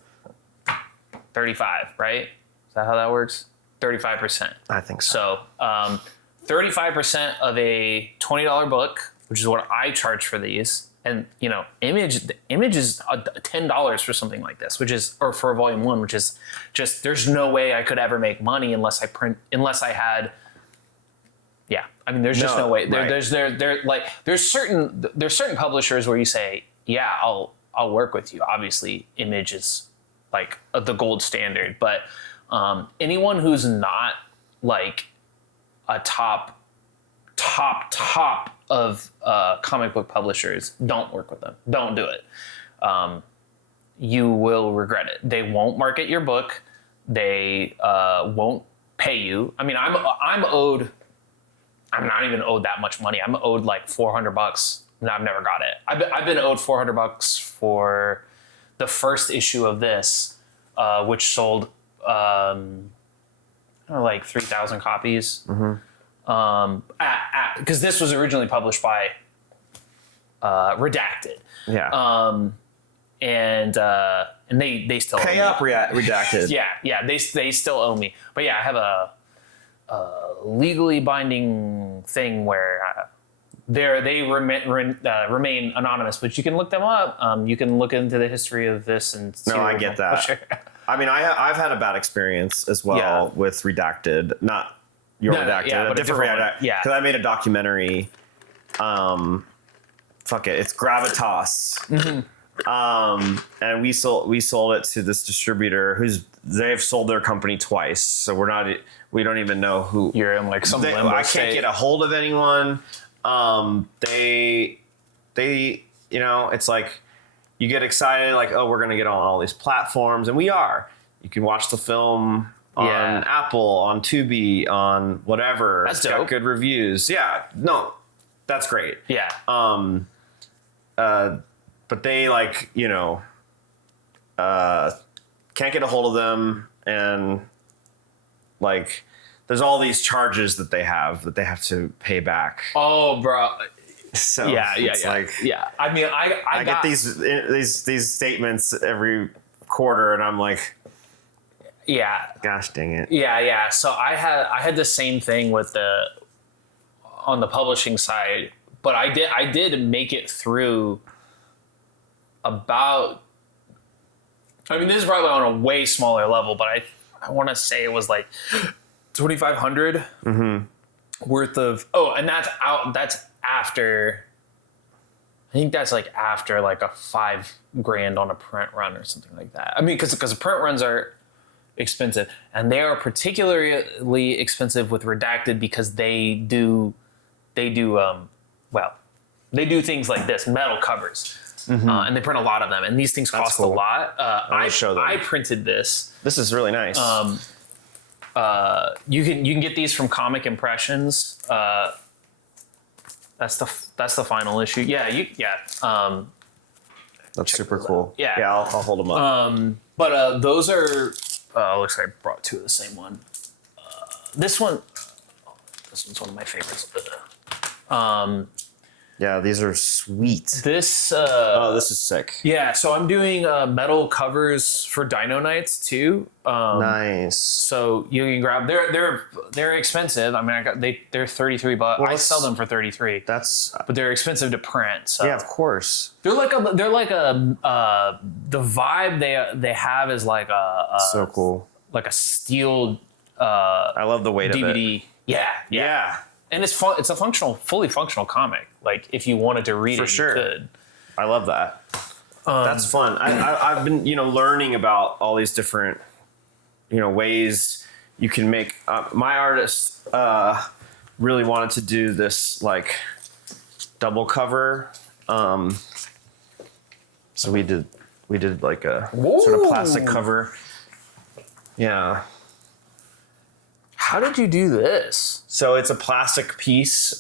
35, right? Is that how that works? 35%. I think so. So 35% of a $20 book, which is what I charge for these. And, you know, Image is $10 for something like this, or for volume 1, which is just, there's no way I could ever make money unless I had, yeah. I mean, there's just no way. Right. There's certain publishers where you say, yeah, I'll work with you. Obviously, Image is like the gold standard, but anyone who's not like a top of comic book publishers, don't work with them. Don't do it. You will regret it. They won't market your book. They won't pay you. I mean, I'm not even owed that much money. I'm owed like $400, and I've never got it. I've been owed $400 for the first issue of this, which sold like 3,000 copies. Mm-hmm. Because this was originally published by Redacted. Yeah. And they still pay up Redacted. yeah, they still owe me. But yeah, I have a legally binding thing where they remain anonymous, but you can look them up. You can look into the history of this and see. No, I get that. Sure. I mean, I've had a bad experience as well with Redacted. Not your Redacted, a different Redacted. Yeah, because I made a documentary. Fuck it, it's Gravitas. Mm-hmm. And we sold it to this distributor they've sold their company twice, so we don't even know who. You're in like some limbo I state. can't get a hold of anyone. They it's like you get excited like, oh, we're gonna get on all these platforms, and we are. You can watch the film on Apple, on Tubi, on whatever. That's it's dope. got good reviews. Yeah, no, that's great. Yeah. But they can't get a hold of them, and like there's all these charges that they have to pay back. Oh, bro. So yeah. I mean, I get these statements every quarter, and I'm like, yeah, gosh dang it. Yeah. So I had the same thing on the publishing side, but I did make it through about. I mean, this is probably on a way smaller level, but I want to say it was like 2,500 worth of. Oh, and that's after I think that's like after like a $5,000 on a print run or something like that. I mean, because the print runs are expensive, and they are particularly expensive with Redacted because they do things like this, metal covers, and they print a lot of them, and these things cost cool. a lot. I printed this. This is really nice. You can get these from Comic Impressions. That's the final issue. That's super cool. Yeah. I'll hold them up. But those are. Looks like I brought two of the same one. This one's one of my favorites. Yeah, these are sweet. This This is sick. yeah. So I'm doing metal covers for Dino Nights too. Nice. So you can grab. They're expensive. I mean, they're $33. I sell them for $33. But they're expensive to print. So yeah, of course. they're like the vibe they have is like a So cool. like a steel I love the weight DVD. of it. Yeah. And it's fun. It's a fully functional comic. Like if you wanted to read For it, sure. you could. I love that. That's fun. I've been learning about all these different ways you can make. My artist really wanted to do this like double cover. So we did like a sort of plastic cover. Yeah. How did you do this? So it's a plastic piece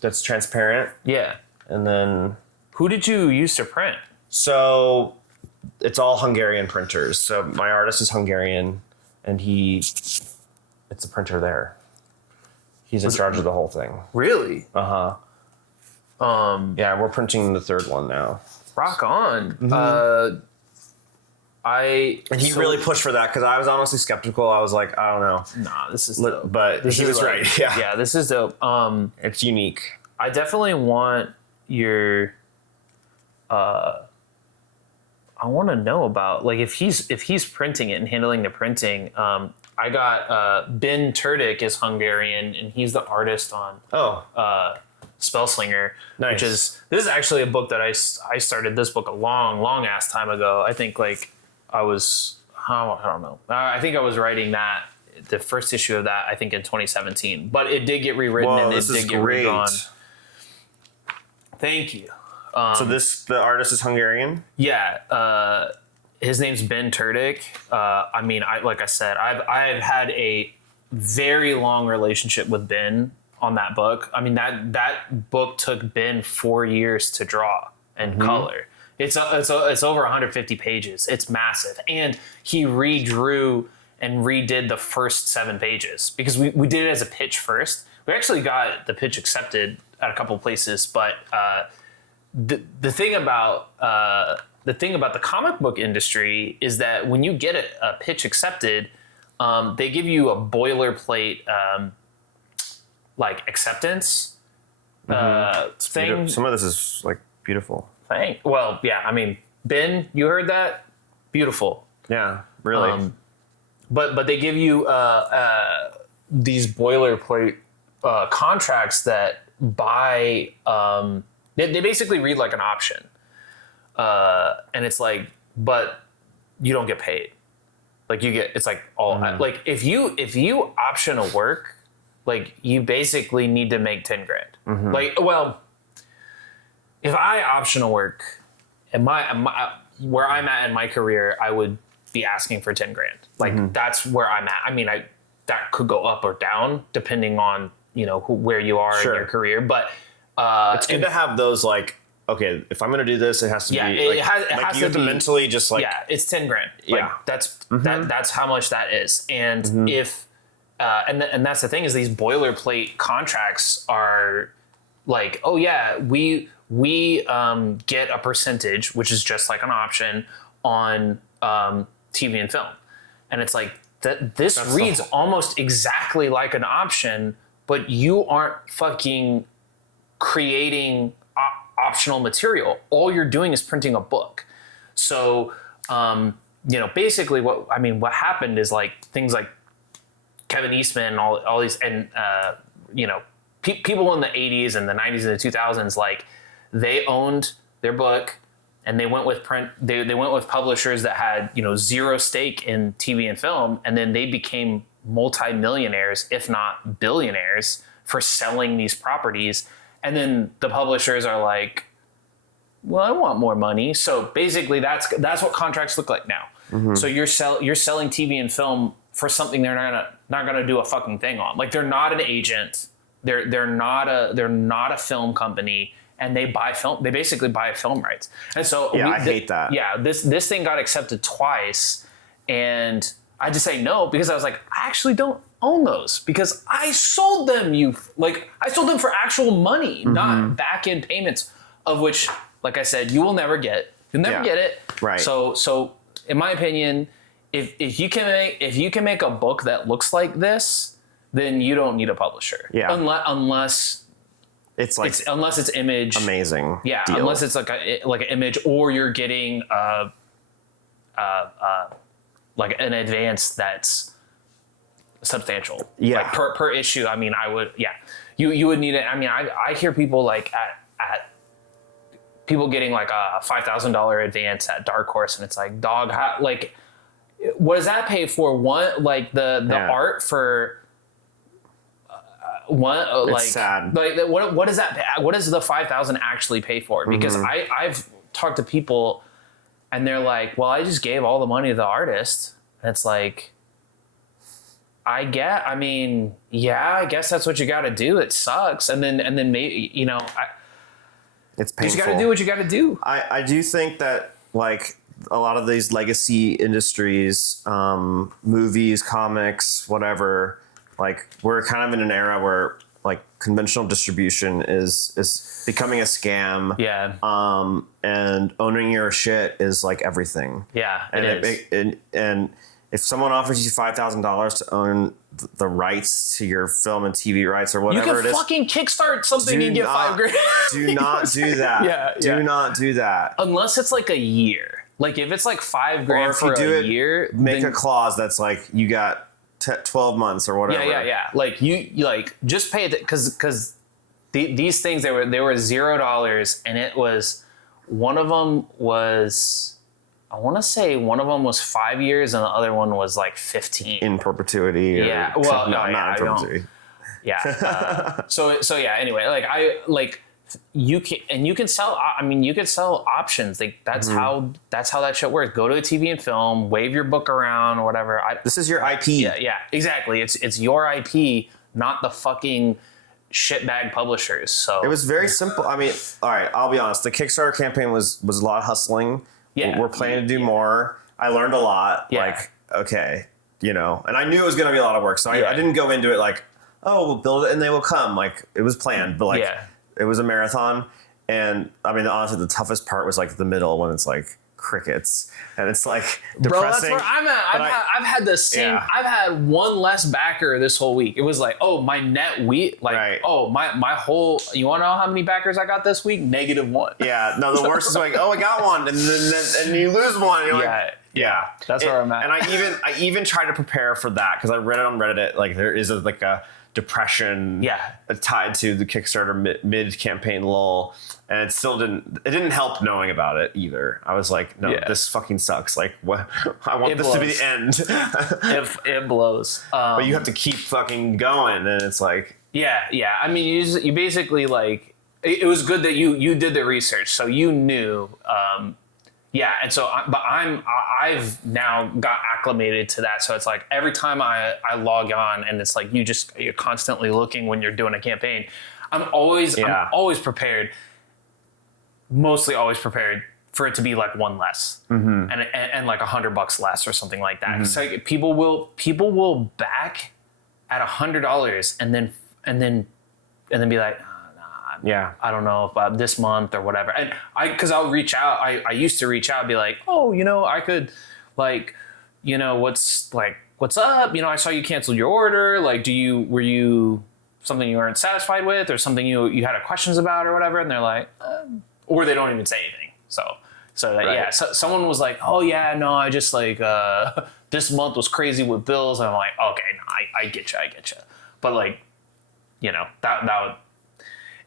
that's transparent, Yeah. and then Who did you use to print? so it's all Hungarian printers. So my artist is Hungarian, and it's a printer there. He's in charge of the whole thing. Really? Yeah, we're printing the third one now. Rock on. And he really pushed for that because I was honestly skeptical. I was like, I don't know. Nah, this is dope. But he was right. Yeah. Yeah, this is dope. It's unique. I definitely want your. I want to know about like if he's printing it and handling the printing. I got Ben Turdik is Hungarian and he's the artist on Spellslinger, Nice. this is actually a book that I started this book a long ass time ago. I think like I don't know. I think I was writing the first issue of that I think in 2017, but it did get rewritten and it did get redrawn. Thank you. So the artist is Hungarian? Yeah, his name's Ben Turdik. I mean, like I said, I've had a very long relationship with Ben on that book. I mean, that book took Ben 4 years to draw and color. It's over 150 pages. It's massive, and he redrew and redid the first 7 pages because we did it as a pitch first. We actually got the pitch accepted at a couple places, but the thing about the comic book industry is that when you get a pitch accepted, they give you a boilerplate like acceptance thing. Some of this is like beautiful. Well, yeah. I mean, Ben, you heard that? Beautiful. Yeah, really. But they give you these boilerplate contracts that buy. They basically read like an option, and it's like, but you don't get paid. Like it's like all like if you option a work, like you basically need to make 10 grand. Like, well, if I option a work, where I'm at in my career, I would be asking for 10 grand. Like that's where I'm at. I mean, that could go up or down depending on where you are in your career, but. It's good to have those like, okay, if I'm going to do this, it has to be like, it has you have to mentally just like, it's 10 grand. Like, yeah. That's how much that is. And if, and that's the thing is these boilerplate contracts are like, oh yeah, we get a percentage, which is just like an option on TV and film. And it's like, this reads almost exactly like an option, but you aren't fucking creating optional material. All you're doing is printing a book. So, basically what happened is like things like Kevin Eastman and all these, and, people in the 80s and the 90s and the 2000s, like they owned their book, and they went with print. They went with publishers that had, you know, zero stake in TV and film, and then they became multi-millionaires, if not billionaires, for selling these properties. And then the publishers are like, well, I want more money. So basically, that's what contracts look like now. Mm-hmm. So you're selling TV and film for something they're not gonna do a fucking thing on. Like, they're not an agent. They're not a film company. And they basically buy film rights. And so I hate that. Yeah, this thing got accepted twice, and I just say no because I was like, I actually don't own those because I sold them. I sold them for actual money, not back end payments, of which, like I said, you will never get. You'll never get it. Right. So in my opinion, if you can make a book that looks like this, then you don't need a publisher. Yeah. Unless unless it's image amazing. Yeah, deal. Unless it's like an image, or you're getting like an advance that's substantial. Yeah. Like per issue. I mean, I would. Yeah, you would need it. I mean, I hear people like at people getting like a $5,000 advance at Dark Horse, and it's like, dog, what does that pay for? One, like the art for. It's sad. Like what does that pay? What does the 5,000 actually pay for? Because I've talked to people, and they're like, well, I just gave all the money to the artist. And it's like, I guess that's what you got to do. It sucks. And then maybe, you know, it's painful. You got to do what you got to do. I do think that, like, a lot of these legacy industries, movies, comics, whatever, like, we're kind of in an era where, like, conventional distribution is becoming a scam. Yeah. And owning your shit is like everything. Yeah, and if someone offers you $5,000 to own the rights to your film and TV rights or whatever you can fucking kickstart something and get $5,000. Do not do that. Do not do that. Unless it's like a year. Like, if it's like $5,000 for a year, make a clause that's like, you got 12 months or whatever. Yeah. Like, you like, just pay it, because these things, they were $0, and it was, one of them was, I want to say one of them was 5 years and the other one was like 15 in perpetuity. Yeah. Well, not in perpetuity. Yeah. So yeah. Anyway, you can sell. I mean, you could sell options. Like, that's how that shit works. Go to a TV and film, wave your book around or whatever. This is your IP. Yeah, exactly. It's your IP, not the fucking shitbag publishers. So it was very simple. I mean, all right, I'll be honest. The Kickstarter campaign was a lot of hustling. Yeah. We're planning to do more. I learned a lot. Yeah. Like, okay, you know, and I knew it was going to be a lot of work. So I didn't go into it like, oh, we'll build it and they will come. Like, it was planned, but like, it was a marathon. And I mean, honestly, the toughest part was like the middle, when it's like crickets and it's like depressing. Bro, that's where I'm at. I've had the same. Yeah. I've had one less backer this whole week. It was like, oh, my net week, like, right. Oh, my whole. You want to know how many backers I got this week? -1. Yeah. No, the worst is like, oh, I got one, and then you lose one. You're like, yeah. That's where I'm at. And I even tried to prepare for that, because I read it on Reddit. Like, there is a depression tied to the Kickstarter mid campaign lull, and it still didn't help knowing about it either. I was like, no, this fucking sucks. Like, what? I want this to be the end. It blows. But you have to keep fucking going, and it's like, yeah. I mean, you basically, like, it was good that you did the research, so you knew. And so, I've now got acclimated to that. So it's like, every time I log on, and it's like, you're constantly looking when you're doing a campaign. I'm always prepared, mostly always prepared for it to be like one less, and like $100 less or something like that. It's like, people will back at $100 and then be like, I don't know if this month or whatever. And because I'll reach out. I used to reach out and be like, oh, I could, like, what's up? I saw you canceled your order. Like, were you something you weren't satisfied with, or something you had questions about or whatever? And they're like, or they don't even say anything. So someone was like, oh yeah, no, I just like, this month was crazy with bills. And I'm like, okay, no, I get you. But like, that would,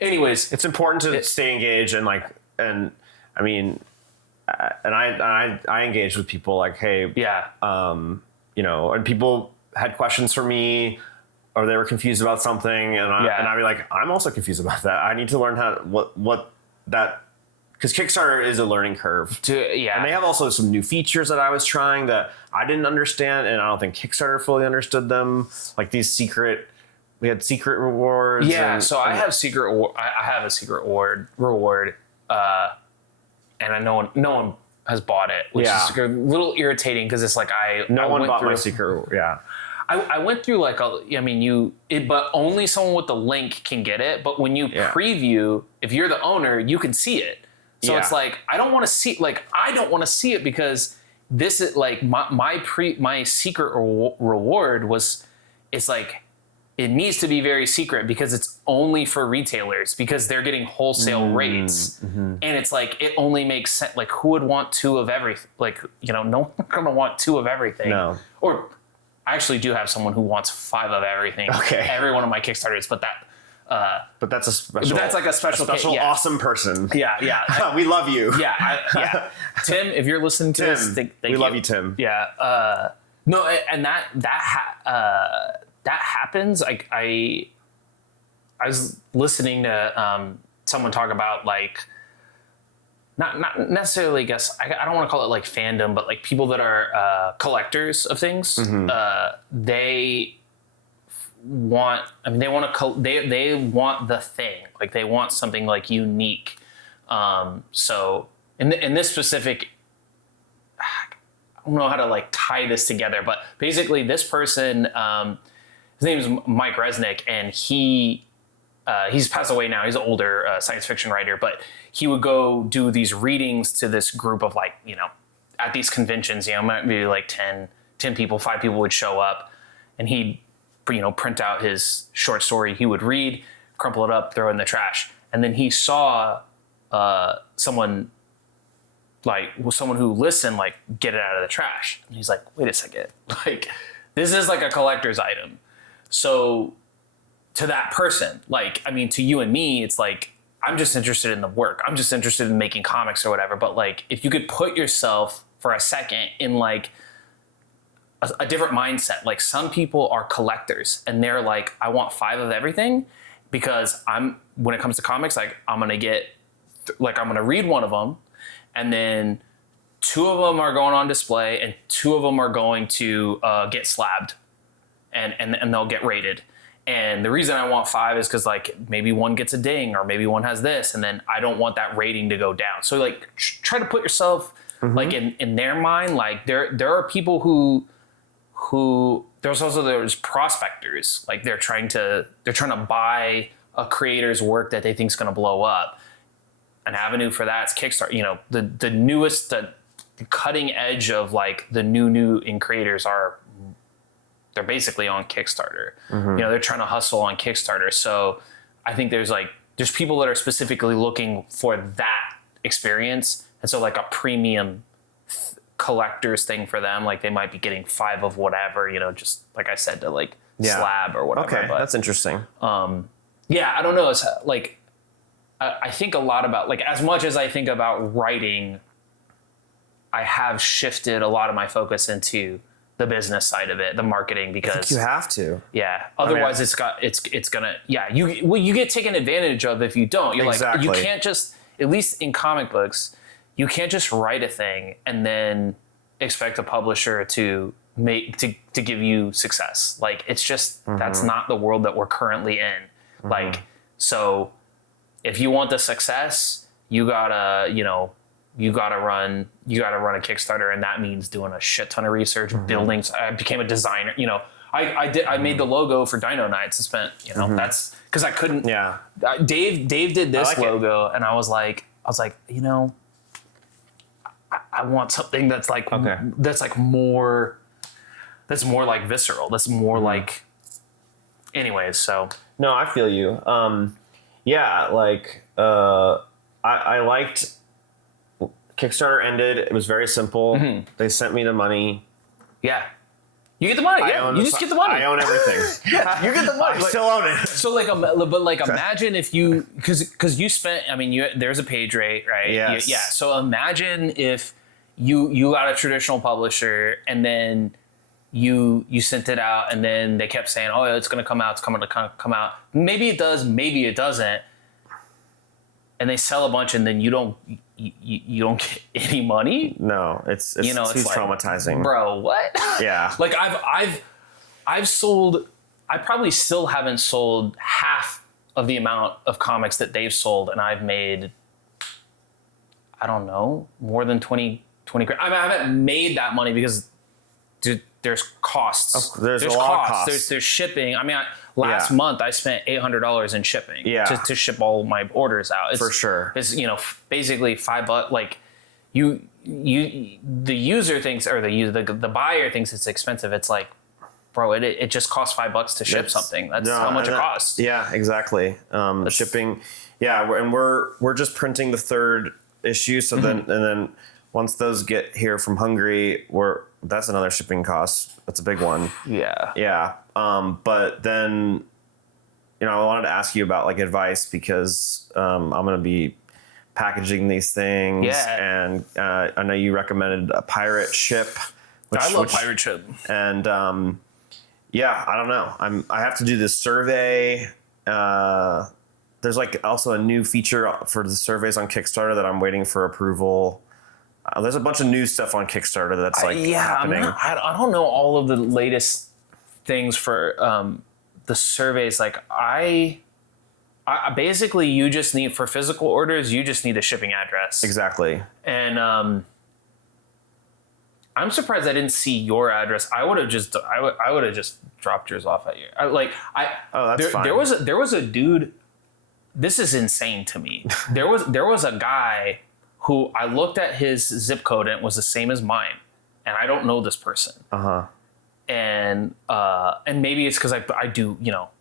anyways, it's important to stay engaged and I mean, and I engage with people like, hey, yeah. And people had questions for me, or they were confused about something, and I'd be like, I'm also confused about that. I need to learn what that, because Kickstarter is a learning curve. And they have also some new features that I was trying that I didn't understand, and I don't think Kickstarter fully understood them. Like these we had secret rewards. Yeah, so I have I have a secret reward, and I know no one has bought it, which is a little irritating because it's like no one bought my secret. Yeah. I went through but only someone with the link can get it. But when you preview, if you're the owner, you can see it. So it's like, I don't want to see it because this is like my secret reward it's like, it needs to be very secret because it's only for retailers because they're getting wholesale rates. Mm-hmm. And it's like, it only makes sense. Like, who would want two of everything? Like, no one's going to want two of everything. No. Or I actually do have someone who wants 5 of everything. Okay. Every one of my Kickstarters, but that's a special. But that's like a special awesome person. Yeah. We love you. Yeah. Tim, if you're listening to this, thank we love you, Tim. Yeah. No, and that happens. I was listening to someone talk about like not necessarily, I guess I don't want to call it like fandom, but like people that are collectors of things. Mm-hmm. They want the thing, like they want something like unique. So in this specific, I don't know how to like tie this together, but basically this person, his name is Mike Resnick, and he's passed away now. He's an older science fiction writer, but he would go do these readings to this group of like, at these conventions, maybe like 10 people, 5 people would show up, and he'd, print out his short story. He would read, crumple it up, throw it in the trash. And then he saw someone who listened, like, get it out of the trash. And he's like, wait a second, like, this is like a collector's item. So to that person, like, I mean, to you and me, it's like, I'm just interested in the work. I'm just interested in making comics or whatever. But like, if you could put yourself for a second in like a different mindset, like some people are collectors and they're like, I want 5 of everything because when it comes to comics, like I'm going to read one of them, and then 2 of them are going on display and 2 of them are going to get slabbed and they'll get rated. And the reason I want 5 is because like maybe one gets a ding or maybe one has this, and then I don't want that rating to go down. So like try to put yourself like in their mind. Like there are people who there's prospectors, like they're trying to buy a creator's work that they think is going to blow up. An avenue for that is Kickstarter. The newest, the cutting edge of like the new in creators they're basically on Kickstarter. Mm-hmm. They're trying to hustle on Kickstarter. So I think there's people that are specifically looking for that experience. And so like a premium collector's thing for them, like they might be getting 5 of whatever, just like I said, to like slab or whatever. Okay, but that's interesting. I don't know. It's like, I think a lot about, like, as much as I think about writing, I have shifted a lot of my focus into the business side of it, the marketing, because I think you have to. Yeah. Otherwise it's gonna, you get taken advantage of if you don't. You're exactly. Like, you can't just, at least in comic books, you can't just write a thing and then expect a publisher to give you success. Like, it's just, that's not the world that we're currently in. Mm-hmm. Like, so if you want the success, you gotta run a Kickstarter, and that means doing a shit ton of research, building. I became a designer. I made the logo for Dino Nights. I spent, that's because I couldn't. Yeah. Dave did this logo, it. and I was like, I want something that's like that's more like visceral. That's more like. Anyways, so no, I feel you. I liked. Kickstarter ended. It was very simple. Mm-hmm. They sent me the money. Yeah. You get the money. You just get the money. I own everything. You get the money. I still own it. So imagine if you, because you spent, there's a page rate, right? Yes. Yeah. So imagine if you got a traditional publisher and then you sent it out and then they kept saying, oh, it's going to come out. It's coming to come out. Maybe it does. Maybe it doesn't. And they sell a bunch and then you don't get any money. No, it's like, traumatizing, bro. What? Yeah. Like I've sold. I probably still haven't sold half of the amount of comics that they've sold, and I've made, I don't know, more than 20 grand. I haven't made that money because, dude, there's costs. There's a lot of costs. There's shipping. Last month I spent $800 in shipping to ship all my orders out. For sure. It's basically $5. Like the user thinks, or the buyer thinks it's expensive. It's like, bro, it just costs $5 to ship something. That's how much it costs. Yeah, exactly. Shipping. Yeah, we're just printing the third issue. So then once those get here from Hungary, that's another shipping cost. That's a big one. Yeah. Yeah. But then, I wanted to ask you about like advice because I'm going to be packaging these things. Yeah. And I know you recommended a pirate ship. I love pirate ship. And I don't know. I have to do this survey. There's like also a new feature for the surveys on Kickstarter that I'm waiting for approval. There's a bunch of new stuff on Kickstarter that's happening. I don't know all of the latest things for the surveys. Like I basically, you just need, for physical orders, you just need a shipping address. Exactly. And I'm surprised I didn't see your address. I would have just dropped yours off at you. Fine. There was a dude. This is insane to me. There was a guy who I looked at his zip code and it was the same as mine, and I don't know this person. And maybe it's because I do,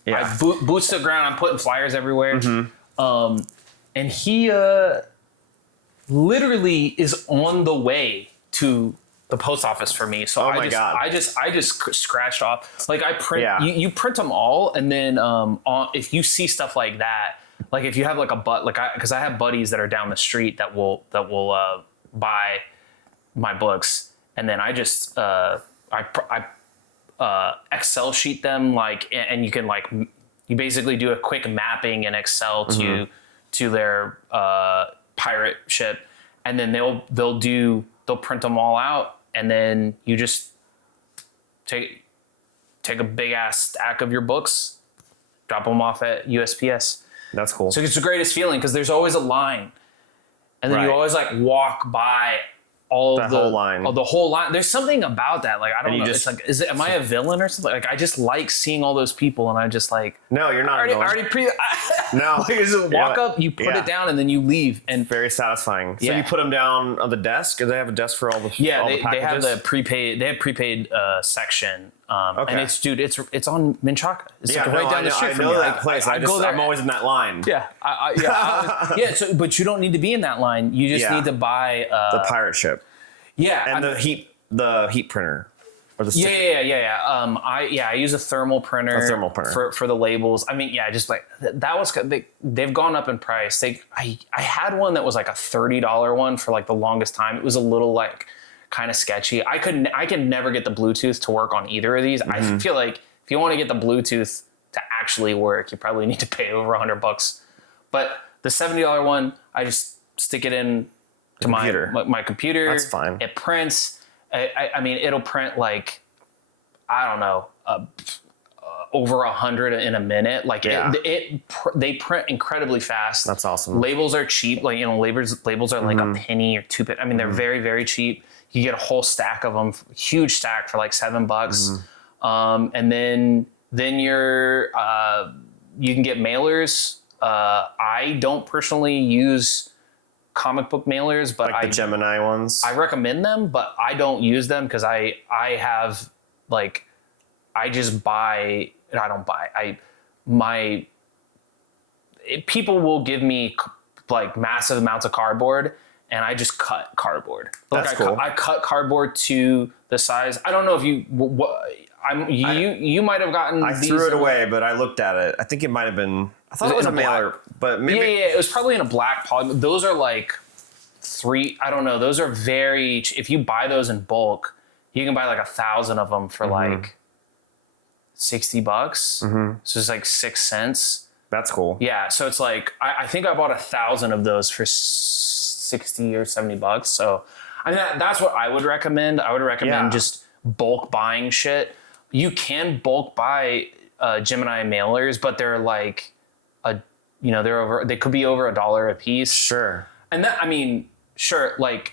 I boots to the ground. I'm putting flyers everywhere. And he literally is on the way to the post office for me. So I just scratched off. Like I print, you print them all, and then if you see stuff like that, like if you have like because I have buddies that are down the street that will buy my books, and then I just Excel sheet them, like, and you can you basically do a quick mapping in Excel to their pirate ship, and then they'll print them all out, and then you just take a big ass stack of your books, drop them off at USPS. That's cool. So it's the greatest feeling because there's always a line, and then you always walk by the whole line. There's something about that. Like, I don't know. It's like, am I a villain or something? Like, I just like seeing all those people, and I just like. No, you're not. No, you just walk up, you put it down, and then you leave, and very satisfying. So you put them down on the desk. Do they have a desk for all the they have the prepaid. They have prepaid section. And it's on Menchaca. It's right down the street from me. I know that place. I'm always in that line. Yeah, So, but you don't need to be in that line. You just need to buy the pirate ship. Yeah, and the heat printer. Or the I use a thermal printer. For the labels. Just like that was they've gone up in price. I had one that was like a $30 one for like the longest time. It was a little like kind of sketchy. I can never get the Bluetooth to work on either of these. I feel like if you want to get the Bluetooth to actually work, you probably need to pay over $100. But the $70 one, I just stick it in to my computer. That's fine. It prints. It'll print like, I don't know, over 100 in a minute. Like they print incredibly fast. That's awesome. Labels are cheap. Like, labels are like a penny or 2 pennies. They're very, very cheap. You get a whole stack of them, huge stack for like $7. And then you can get mailers. I don't personally use comic book mailers, but the Gemini ones. I recommend them, but I don't use them because I have like, people will give me like massive amounts of cardboard, and I just cut cardboard. That's cool. I cut cardboard to the size. I don't know if You might have gotten. I threw it away, but I looked at it. I think it might have been. I thought it was a mailer, but maybe. Yeah, it was probably in a black poly. Those are like I don't know. Those are very. If you buy those in bulk, you can buy like 1,000 of them for like $60. So it's like 6 cents. That's cool. Yeah, so it's like I think I bought 1,000 of those for $60 or $70. So I mean that's what I would recommend. I would recommend just bulk buying shit. You can bulk buy Gemini mailers, but they're like they could be over $1 a piece. Sure. And that, I mean, sure, like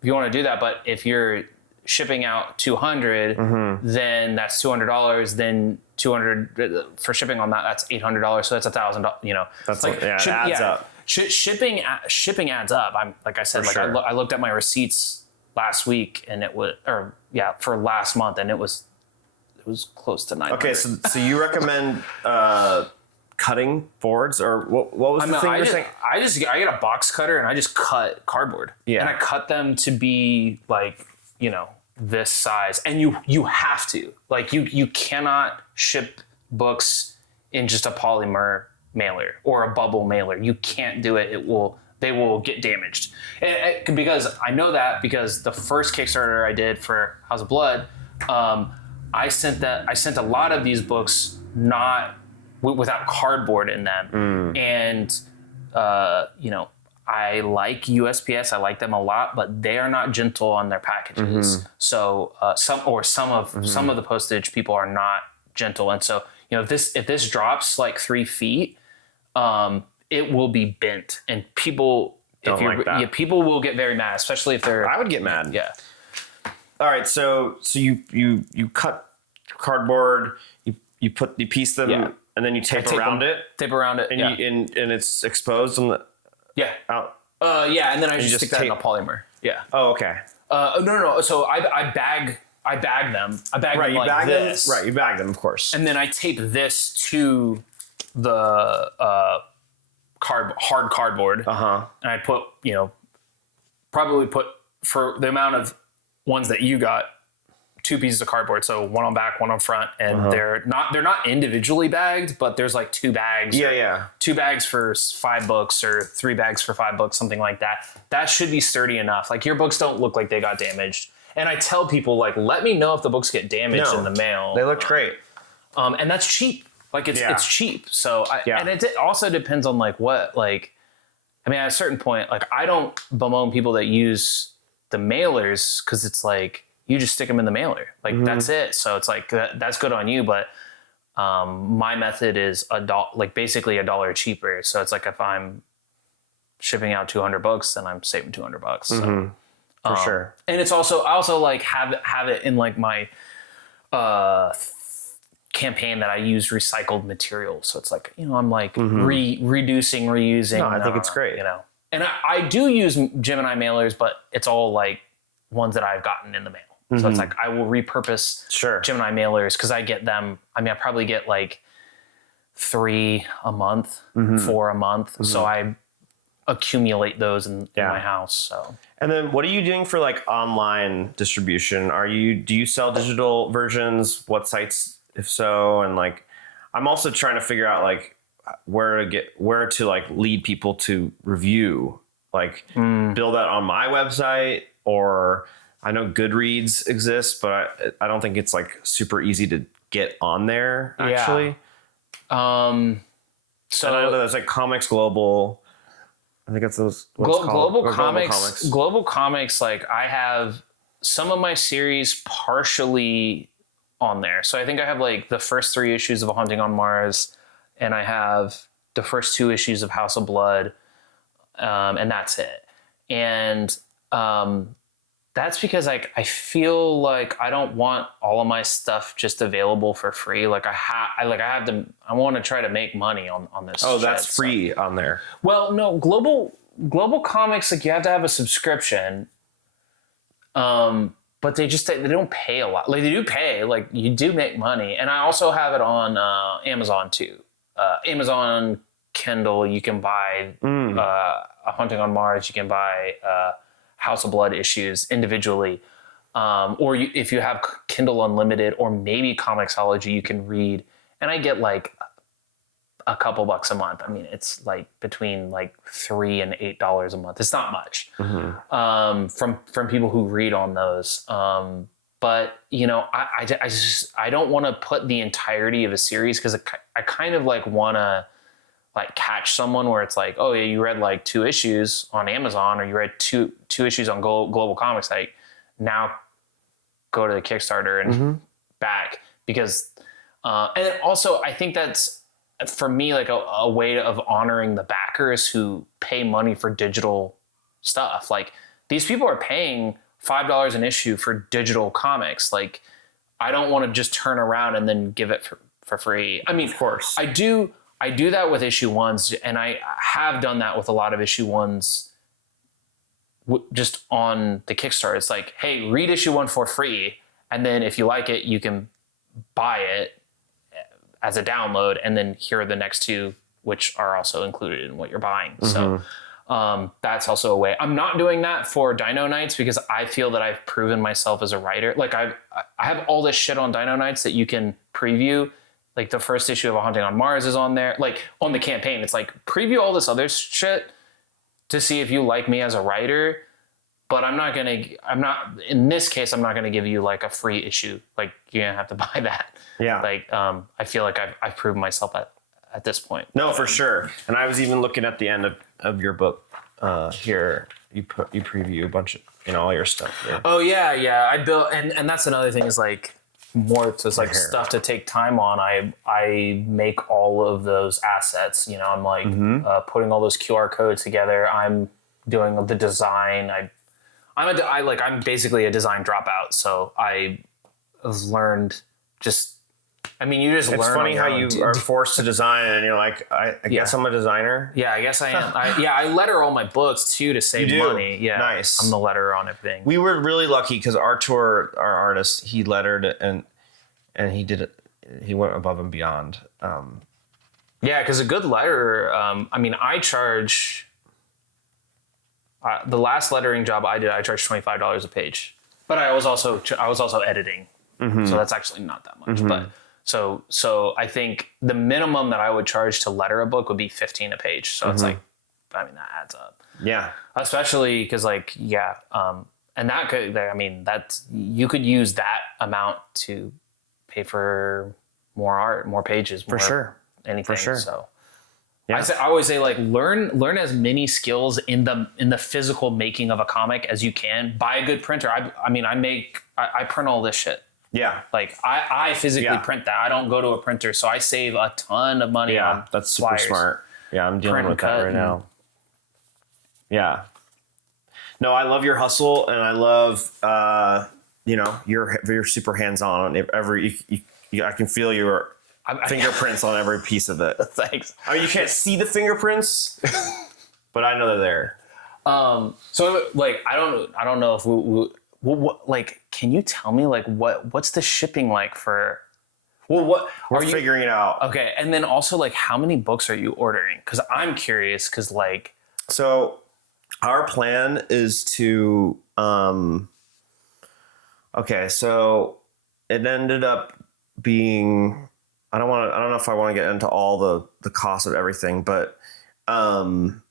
if you want to do that, but if you're shipping out 200, then that's $200. Then 200 for shipping on that, that's $800. So that's $1,000. That's like it adds up. Shipping adds up. I'm like I said, I looked at my receipts last week, and it was for last month, and it was close to 900. Okay, so you recommend cutting boards, or what was the thing you were saying? I get a box cutter and I just cut cardboard. Yeah. And I cut them to be like, this size. And you have to. Like you cannot ship books in just a polymer mailer or a bubble mailer. You can't do it. They will get damaged. And because I know that because the first Kickstarter I did for House of Blood, I sent a lot of these books not without cardboard in them. And, I like USPS. I like them a lot, but they are not gentle on their packages. So some of the postage people are not gentle. And so, if this drops like 3 feet, it will be bent, and people people will get very mad, especially if they're. I would get mad. Yeah. All right. So you cut cardboard, you piece them. Yeah. And then you tape around it, and and it's exposed on the out. And then I just stick that in a polymer. Yeah. Oh, okay. No. So I bag them. I bag them like this. Right. You bag them, of course. And then I tape this to the hard cardboard. And I put probably put for the amount of ones that you got. 2 pieces of cardboard, so one on back, one on front, and they're not individually bagged, but there's like 2 bags. 2 bags for 5 books or 3 bags for 5 books, something like that. That should be sturdy enough. Like your books don't look like they got damaged. And I tell people like, let me know if the books get damaged in the mail. They looked great. And that's cheap. Like it's cheap. So and it also depends on like what like. I mean, at a certain point, like I don't bemoan people that use the mailers because it's like. You just stick them in the mailer. Like that's it. So it's like, that's good on you. But my method is basically $1 cheaper. So it's like if I'm shipping out 200 books, then I'm saving $200. So, for sure. And it's also, I also like have it in like my campaign that I use recycled materials. So it's like, I'm like reducing, reusing. No, I think it's great. And I do use Gemini mailers, but it's all like ones that I've gotten in the mail. So it's like I will repurpose Gemini mailers because I get them. I mean, I probably get like 3 a month, 4 a month. So I accumulate those in my house. So. And then what are you doing for like online distribution? Do you sell digital versions? What sites, if so? And like, I'm also trying to figure out like where to like lead people to review, like build that on my website or. I know Goodreads exists, but I don't think it's like super easy to get on there actually. So and I know there's like Comics Global. I think it's those Global Comics. Global Comics, like I have some of my series partially on there. So I think I have like the first 3 issues of A Haunting on Mars, and I have the first 2 issues of House of Blood, and that's it. And that's because like I feel like I don't want all of my stuff just available for free. Like I want to try to make money on this. Oh, that's free on there. Well, no, Global Comics, like you have to have a subscription. But they don't pay a lot. Like they do pay, like you do make money. And I also have it on Amazon too. Amazon Kindle, you can buy A Haunting on Mars, you can buy House of Blood issues individually. Or if you have Kindle Unlimited or maybe Comixology, you can read. And I get like a couple bucks a month. I mean, it's like between like $3 and $8 a month. It's not much from people who read on those. But you know, I don't want to put the entirety of a series because I kind of like want to like catch someone where it's like, oh yeah, you read like 2 issues on Amazon or you read two issues on Global Comics. Like now go to the Kickstarter and back because, and also I think that's for me like a way of honoring the backers who pay money for digital stuff. Like these people are paying $5 an issue for digital comics. Like I don't want to just turn around and then give it for free. I mean, Of course. I do that with issue 1s, and I have done that with a lot of issue 1s just on the Kickstarter. It's like, hey, read issue 1 for free, and then if you like it, you can buy it as a download, and then here are the next 2, which are also included in what you're buying. So that's also a way. I'm not doing that for Dino Nights because I feel that I've proven myself as a writer. Like I have all this shit on Dino Nights that you can preview. Like the first issue of A Haunting on Mars is on there. Like on the campaign, it's like preview all this other shit to see if you like me as a writer. But I'm not in this case, I'm not going to give you like a free issue. Like you're going to have to buy that. Yeah. Like, I feel like I've proven myself at this point. No, for sure. And I was even looking at the end of your book here. You preview a bunch of, all your stuff here. Oh yeah. I built, and that's another thing is like, more to like stuff to take time on. I make all of those assets. I'm like putting all those QR codes together. I'm doing the design. I'm basically a design dropout. So I have learned just. I mean, you just learn. It's funny how you are forced to design, and you're like, I guess I'm a designer. Yeah, I guess I am. I letter all my books too to save money. Yeah, nice. I'm the letterer on everything. We were really lucky because our artist, he lettered and he did it. He went above and beyond. Yeah, because a good letterer. I mean, I charge. The last lettering job I did, I charged $25 a page, but I was also editing, so that's actually not that much. But so I think the minimum that I would charge to letter a book would be $15 a page. So it's like, I mean, that adds up. Yeah, especially because and that could, I mean, you could use that amount to pay for more art, more pages, more, for sure, anything. For sure. So. Yeah. I always say like learn as many skills in the physical making of a comic as you can. Buy a good printer. I print all this shit. Yeah. Like I physically print that. I don't go to a printer, so I save a ton of money. Yeah, on that's super flyers. smart. Yeah, I'm dealing with that right now. Yeah. No, I love your hustle, and I love you're super hands on I can feel your fingerprints on every piece of it. Thanks. I mean, you can't see the fingerprints, but I know they're there. So like I don't know if what like, can you tell me like what's the shipping like for? Well, what we're figuring it out. Okay, and then also like how many books are you ordering? Because I'm curious. Because like, so our plan is to okay, so it ended up being. I don't know if I want to get into all the cost of everything, but we're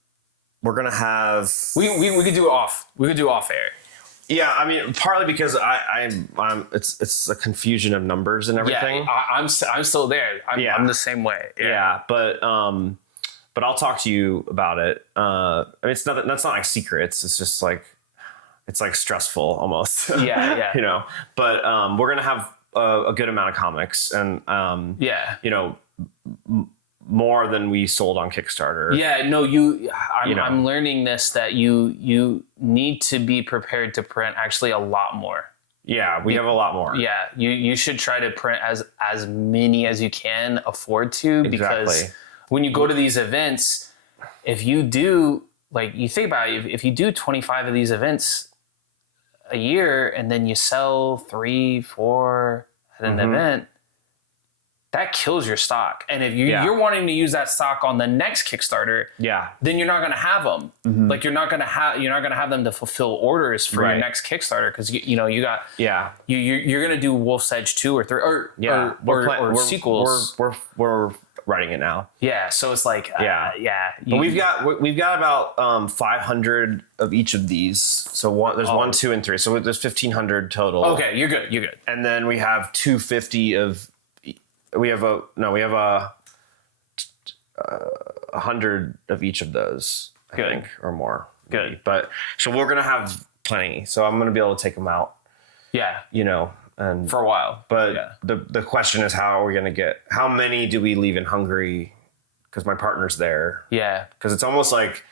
gonna have we could do off air. Yeah, I mean, partly because I'm it's a confusion of numbers and everything. Yeah, I'm still there. I'm the same way. Yeah, but I'll talk to you about it. I mean, that's not like secrets. It's just like it's like stressful almost. Yeah. But we're gonna have a good amount of comics and more than we sold on Kickstarter. Yeah, no, I'm learning this, that you need to be prepared to print actually a lot more. Yeah, we have a lot more. Yeah, you should try to print as many as you can afford to, because when you go to these events, if you do, like, you think about it, if you do 25 of these events a year and then you sell 3-4 at an event, that kills your stock. And if you're wanting to use that stock on the next Kickstarter, then you're not going to have them. Like you're not going to have them to fulfill orders for your next Kickstarter because you got you're going to do Wolf's Edge 2 or 3 or sequels. We're writing it now. Yeah, so it's like but we've got about 500 of each of these. So there's 1, 2, and 3. So there's 1,500 total. Okay, you're good. And then we have 250 of. We have 100 of each of those, I think, or more. Good. Maybe. But so we're gonna have plenty. So I'm gonna be able to take them out. Yeah. And for a while. But the question is, how are we gonna how many do we leave in Hungary? Because my partner's there. Yeah. Because it's almost like,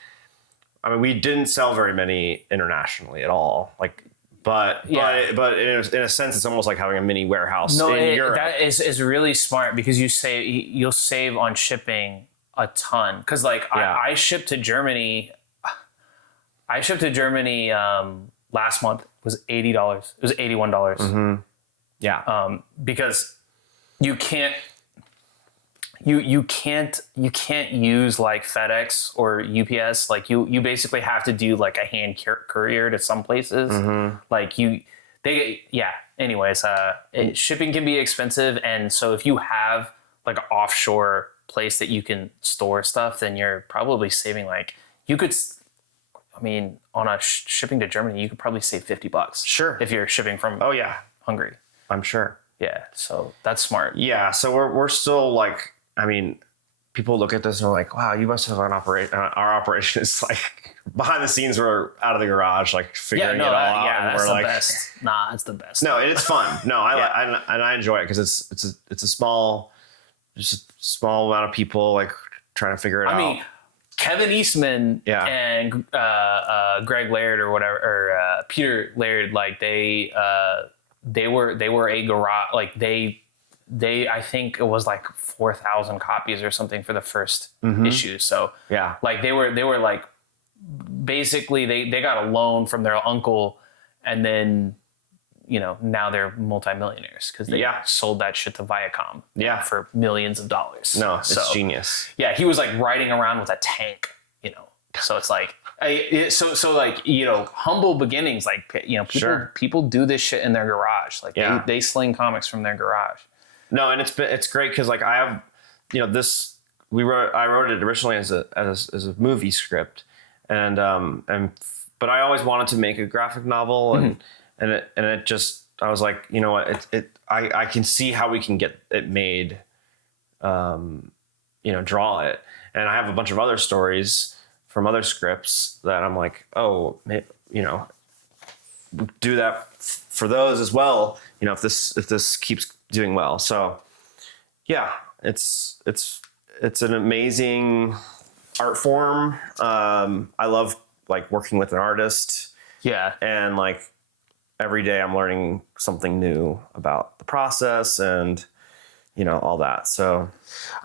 I mean, we didn't sell very many internationally at all. Like. But in a sense, it's almost like having a mini warehouse in Europe. That is really smart because you'll save on shipping a ton. Because I shipped to Germany. Last month. It was $80. It was $81. Mm-hmm. Yeah. Because you can't use like FedEx or UPS. Like you basically have to do like a hand courier to some places. Anyways, shipping can be expensive. And so if you have like an offshore place that you can store stuff, then you're probably saving on a shipping to Germany, you could probably save $50. Sure. If you're shipping from Hungary. I'm sure. Yeah. So that's smart. Yeah. So we're still like, I mean, people look at this and are like, wow, you must have an operation. Our operation is like behind the scenes. We're out of the garage, like figuring it all out. Yeah, and that's we're the like, best. Nah, it's the best. No, it's fun. No, I enjoy it because it's a small amount of people like trying to figure it out. I mean, Kevin Eastman and Greg Laird or whatever, or Peter Laird, like they were a garage, like they I think it was like 4,000 copies or something for the first issue. So like they were like, basically they got a loan from their uncle, and then now they're multimillionaires because they sold that shit to Viacom for millions of dollars. No, it's genius. Yeah, he was like riding around with a tank, so it's like humble beginnings, like people do this shit in their garage, like they sling comics from their garage. No, and it's great because like I have this, I wrote it originally as a movie script, and but I always wanted to make a graphic novel, and it just, I was like, you know what, I can see how we can get it made, draw it, and I have a bunch of other stories from other scripts that I'm like, oh, do that for those as well, if this keeps doing well. So yeah, it's an amazing art form. I love like working with an artist. Yeah. And like every day I'm learning something new about the process and all that. So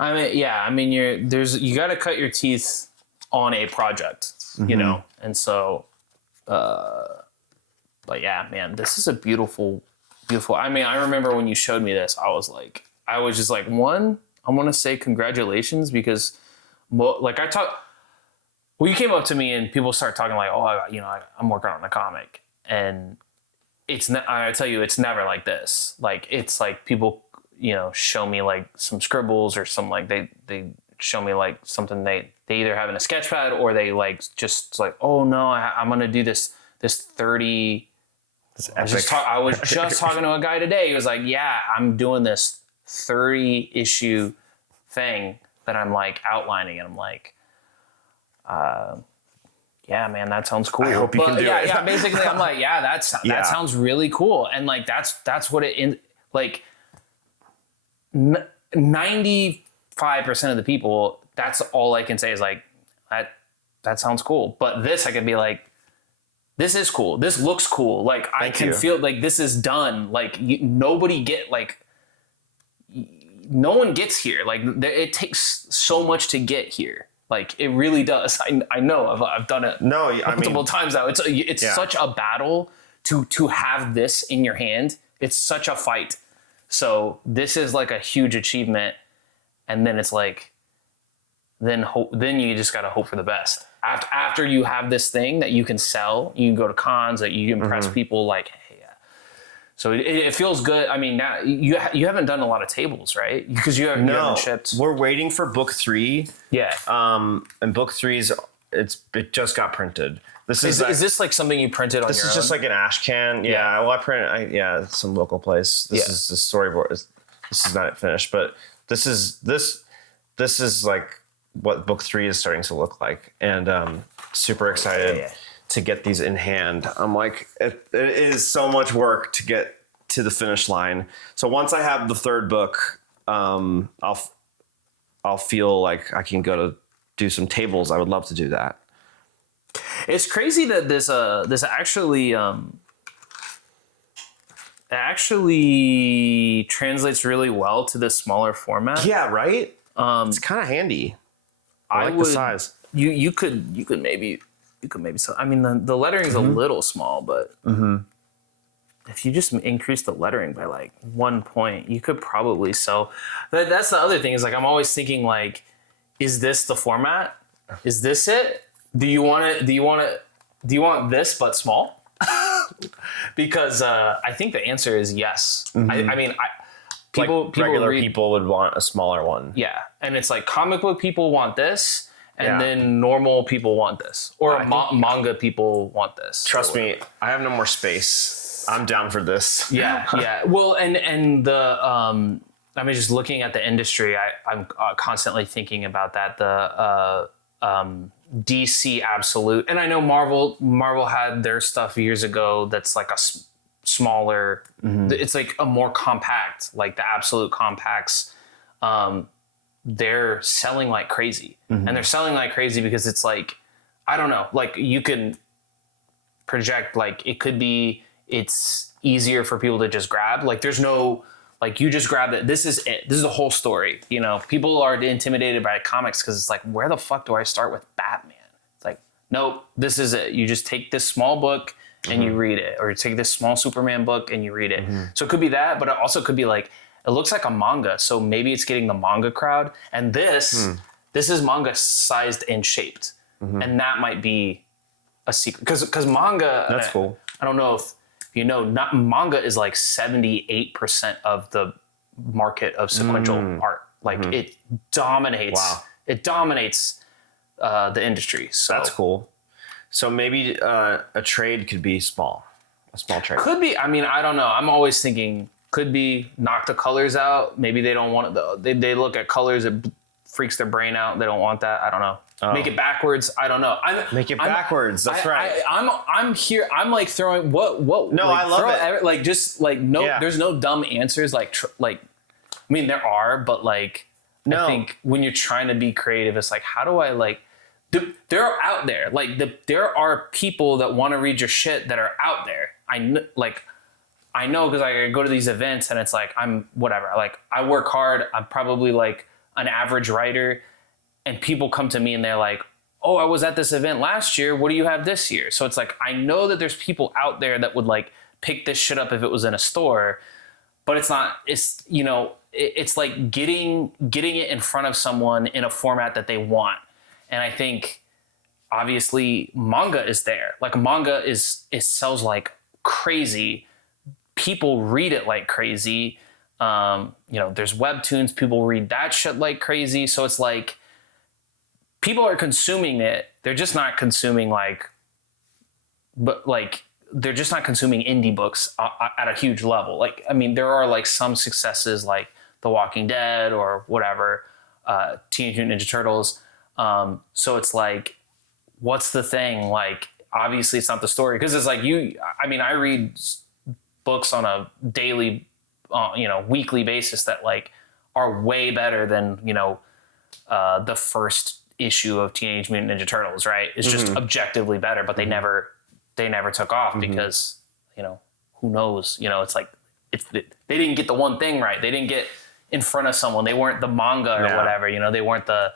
you got to cut your teeth on a project, and so but yeah, man, this is a beautiful. I mean, I remember when you showed me this, I was just like, one, I want to say congratulations because you came up to me and people start talking like, oh, I'm working on a comic, and I tell you, it's never like this. Like, it's like people, show me like some scribbles or some, like they show me like something they either have in a sketch pad or they like, just like, oh no, I'm going to do this 30, I was just talking to a guy today. He was like, yeah, I'm doing this 30 issue thing that I'm like outlining. And I'm like, yeah, man, that sounds cool. I hope you can do it. Yeah, basically I'm like, that sounds really cool. And like, that's what like 95% of the people, that's all I can say is like, that sounds cool. But this, I could be like, this is cool. This looks cool. Like I can feel like this is done. Like no one gets here. Like it takes so much to get here. Like it really does. I know I've done it multiple times now. It's such a battle to have this in your hand. It's such a fight. So this is like a huge achievement, and then it's like, then you just gotta hope for the best. After you have this thing that you can sell, you can go to cons, that you impress people. Like, hey, yeah. So it feels good. I mean, now you haven't done a lot of tables, right? Because you haven't shipped. We're waiting for book 3. Yeah. And book 3 it just got printed. This is this like something you printed on your own? This is just like an ash can. Yeah. Well, I printed. Some local place. This is the storyboard. This is not finished, but this is like what book 3 is starting to look like, and super excited to get these in hand. I'm like, it is so much work to get to the finish line. So once I have the 3rd book, I'll feel like I can go to do some tables. I would love to do that. It's crazy that this actually translates really well to this smaller format. Yeah, right. It's kind of handy. I like the size. You could maybe. I mean, the lettering is a little small, but if you just increase the lettering by like 1 point, you could probably sell. That's the other thing, is like I'm always thinking like, is this the format? Is this it? Do you want this but small? Because I think the answer is yes. I mean, regular people would want a smaller one. Yeah, and it's like comic book people want this, and then normal people want this, or manga people want this. Trust me, I have no more space. I'm down for this. Yeah. Well, and the I mean, just looking at the industry, I'm constantly thinking about that. The DC Absolute, and I know Marvel had their stuff years ago that's like a smaller, it's like a more compact, like the Absolute compacts. They're selling like crazy, and they're selling like crazy because it's like, I don't know, like you can project like it's easier for people to just grab. Like there's no, like you just grab it. This is it. This is the whole story. You know, people are intimidated by comics because it's like, where the fuck do I start with Batman? It's like, nope, this is it. You just take this small book and you read it, or you take this small Superman book and you read it. So it could be that, but it also could be like, it looks like a manga, so maybe it's getting the manga crowd. And this is manga sized and shaped, and that might be a secret because manga. That's cool. I don't know if you know, not manga is like 78% of the market of sequential art. Like it dominates. Wow. It dominates the industry. So that's cool. So maybe a trade could be small. A small trade. Could be. I mean, I don't know. I'm always thinking could be knock the colors out. Maybe they don't want it. They look at colors. It freaks their brain out. They don't want that. I don't know. Make it backwards. I don't know. Make it backwards. That's right. I'm here. I'm like throwing what. No, like, I love it. Like just like no. Yeah. There's no dumb answers. Like I mean there are, but like I think when you're trying to be creative, it's like how do I like. They're out there. Like there are people that want to read your shit that are out there. I know because I go to these events and it's like I'm whatever. Like I work hard. I'm probably like an average writer. And people come to me and they're like, oh, I was at this event last year. What do you have this year? So it's like, I know that there's people out there that would like pick this shit up if it was in a store, but it's not, it's, you know, it's like getting it in front of someone in a format that they want. And I think obviously manga is there. Like manga it sells like crazy. People read it like crazy. You know, there's webtoons, people read that shit like crazy. So it's like, people are consuming it. They're just not consuming they're just not consuming indie books at a huge level. Like, I mean, there are like some successes like The Walking Dead or whatever, Teenage Mutant Ninja Turtles. So it's like, what's the thing? Like, obviously it's not the story. Cause it's like I read books on a daily, weekly basis that like are way better than, the first issue of Teenage Mutant Ninja Turtles, right? It's just objectively better, but they never took off because, who knows? It's like they didn't get the one thing right. They didn't get in front of someone. They weren't the manga or whatever. They weren't the.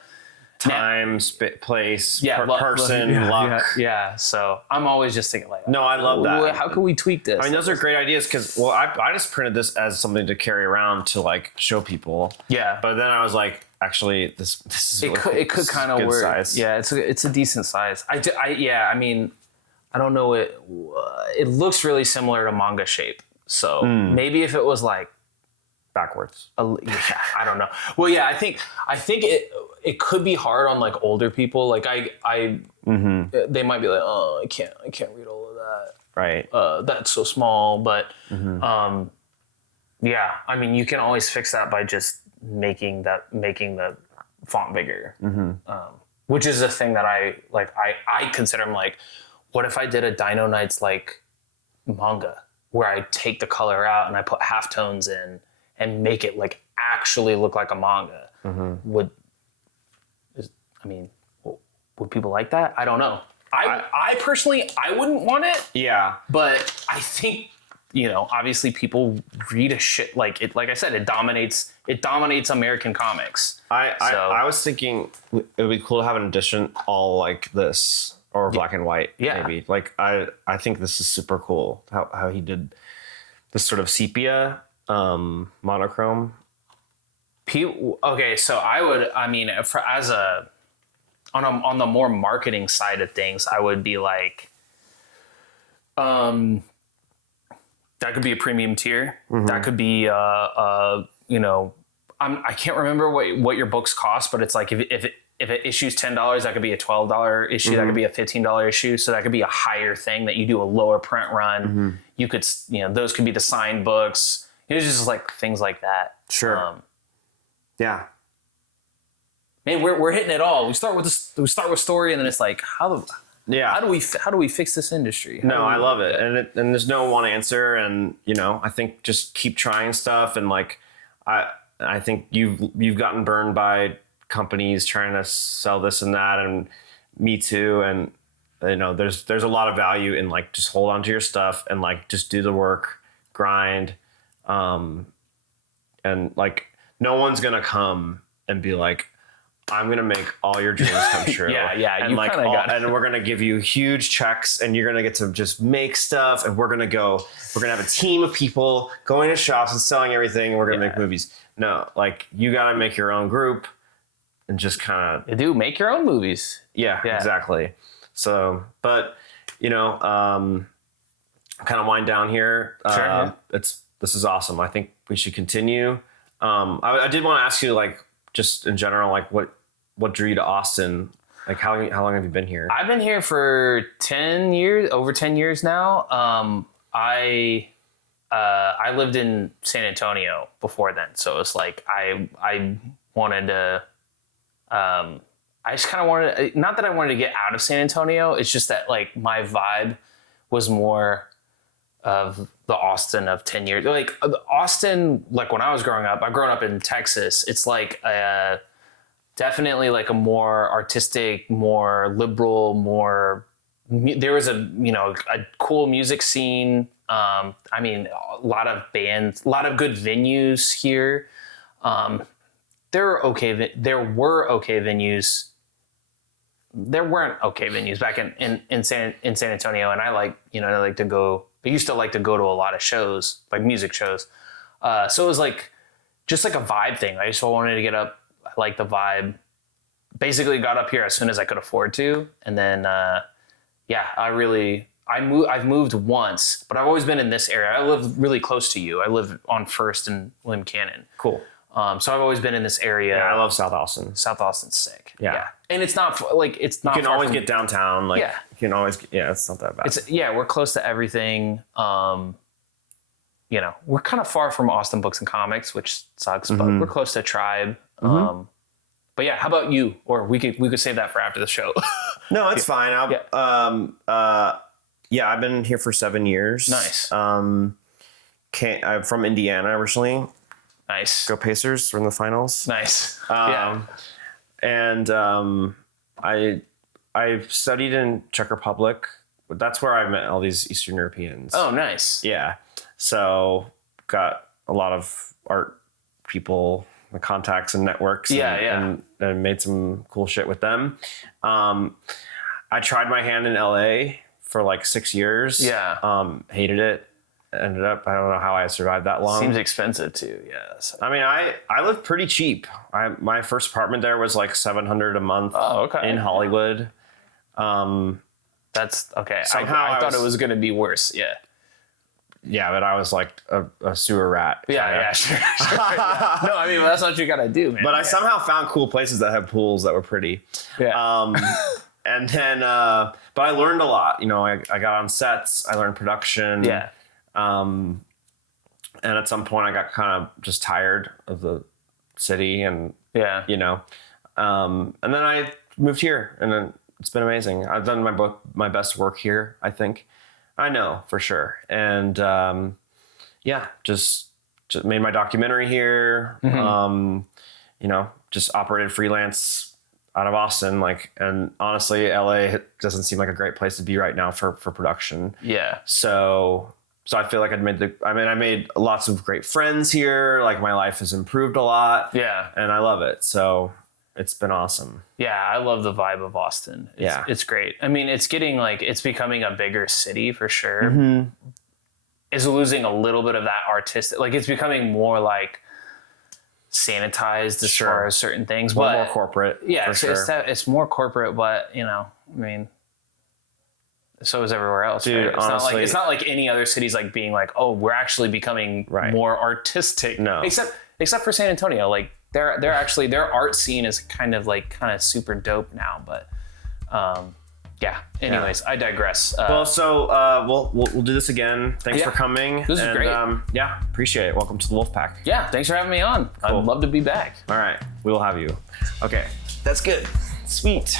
time, place, person, yeah, luck. Yeah. So I'm always just thinking like, No, I love that. How can we tweak this? I mean, those are great ideas because, well, I just printed this as something to carry around to like show people. Yeah. But then I was like, actually, this is it could kind of work. Size. Yeah, it's a decent size. I mean, I don't know it. It looks really similar to manga shape. So maybe if it was like backwards. Yeah, I don't know. Well, yeah, I think it could be hard on like older people. Like they might be like, oh, I can't read all of that. Right. That's so small. But yeah, I mean, you can always fix that by just making the font bigger. Which is a thing that I consider. I'm like, what if I did a Dino Knights like manga where I take the color out and I put halftones in and make it like actually look like a manga? Would people like that? I don't know. I personally, I wouldn't want it. Yeah. But I think, obviously people read a shit like it. Like I said, it dominates American comics. I was thinking it would be cool to have an edition all like this or black and white. Yeah. Maybe like I think this is super cool how he did this sort of sepia monochrome. Okay, so on the more marketing side of things, I would be like, that could be a premium tier. That could be, I can't remember what your books cost, but it's like if it issues $10, that could be a $12 issue. That could be a $15 issue. So that could be a higher thing that you do a lower print run. You could, those could be the signed books. It's just like things like that. Sure. Yeah. Man, we're hitting it all. We start with story, and then it's like how do we fix this industry? I love it, and there's no one answer, and I think just keep trying stuff, and like I think you've gotten burned by companies trying to sell this and that, and me too, and there's a lot of value in like just hold on to your stuff and like just do the work, grind, and like no one's gonna come and be like, I'm gonna make all your dreams come true. yeah. And like, and we're gonna give you huge checks, and you're gonna get to just make stuff, and we're gonna have a team of people going to shops and selling everything, and we're gonna make movies. No, like you gotta make your own group, and just kind of make your own movies. Yeah, exactly. So, but kind of wind down here. Sure, This is awesome. I think we should continue. I did want to ask you, like, just in general, like what drew you to Austin? Like how long have you been here? I've been here for 10 years, over 10 years now. I lived in San Antonio before then. So it's like, I wanted to, I just kind of wanted, not that I wanted to get out of San Antonio. It's just that like my vibe was more of the Austin of 10 years. Like Austin, like when I was growing up, I've grown up in Texas. It's like definitely like a more artistic, more liberal, there was a cool music scene. A lot of bands, a lot of good venues here. There were okay venues. There weren't okay venues back in San Antonio, and I used to like to go to a lot of shows, like music shows. So it was like just like a vibe thing. I just wanted to get up. I like the vibe. Basically got up here as soon as I could afford to, and then I've moved once, but I've always been in this area. I live really close to you. I live on First and William Cannon. Cool. So I've always been in this area. Yeah, I love South Austin. South Austin's sick. Yeah. And it's not like, it's not, you can always get downtown. Like, yeah. You can always, it's not that bad. We're close to everything. We're kind of far from Austin Books and Comics, which sucks, but we're close to Tribe. But yeah, how about you? Or we could save that for after the show. No, it's fine. I've been here for 7 years. Nice. I'm from Indiana originally. Nice. Go Pacers. We're in the finals. Nice. And I studied in Czech Republic. That's where I met all these Eastern Europeans. Oh, nice. Yeah. So got a lot of art people the contacts and networks. And made some cool shit with them. I tried my hand in LA for like 6 years. Yeah. Hated it. Ended up, I don't know how I survived that long. Seems expensive too. Yes. I mean, I lived pretty cheap. My first apartment there was like $700 a month. Oh, okay. In Hollywood. That's okay. Somehow I thought it was going to be worse. Yeah. Yeah, but I was like a sewer rat. Yeah, sure. Yeah. No, I mean, that's what you got to do, man. But I somehow found cool places that have pools that were pretty. Yeah. And then, but I learned a lot. You know, I got on sets. I learned production. Yeah. And at some point, I got kind of just tired of the city, and you know, and then I moved here, and then it's been amazing. I've done my best work here, I think. I know for sure. And just made my documentary here. You know, just operated freelance out of Austin. Like, and honestly, LA doesn't seem like a great place to be right now for production. Yeah. So I feel like I made lots of great friends here. Like, my life has improved a lot. Yeah. And I love it. So it's been awesome. Yeah, I love the vibe of Austin. It's great. I mean, it's becoming a bigger city for sure. Mm-hmm. It's losing a little bit of that artistic, like it's becoming more like sanitized as far as certain things, but more corporate. Yeah, it's it's more corporate, but you know, I mean, so is everywhere else. Dude, right? honestly, it's not like any other cities like being like, oh, we're actually becoming more artistic. No, except for San Antonio, like. They're actually, their art scene is kind of super dope now, but anyways, I digress. We'll do this again. Thanks for coming. This is great. Appreciate it. Welcome to the Wolfpack. Yeah, thanks for having me on. Cool. I'd love to be back. All right, we will have you. Okay, that's good. Sweet.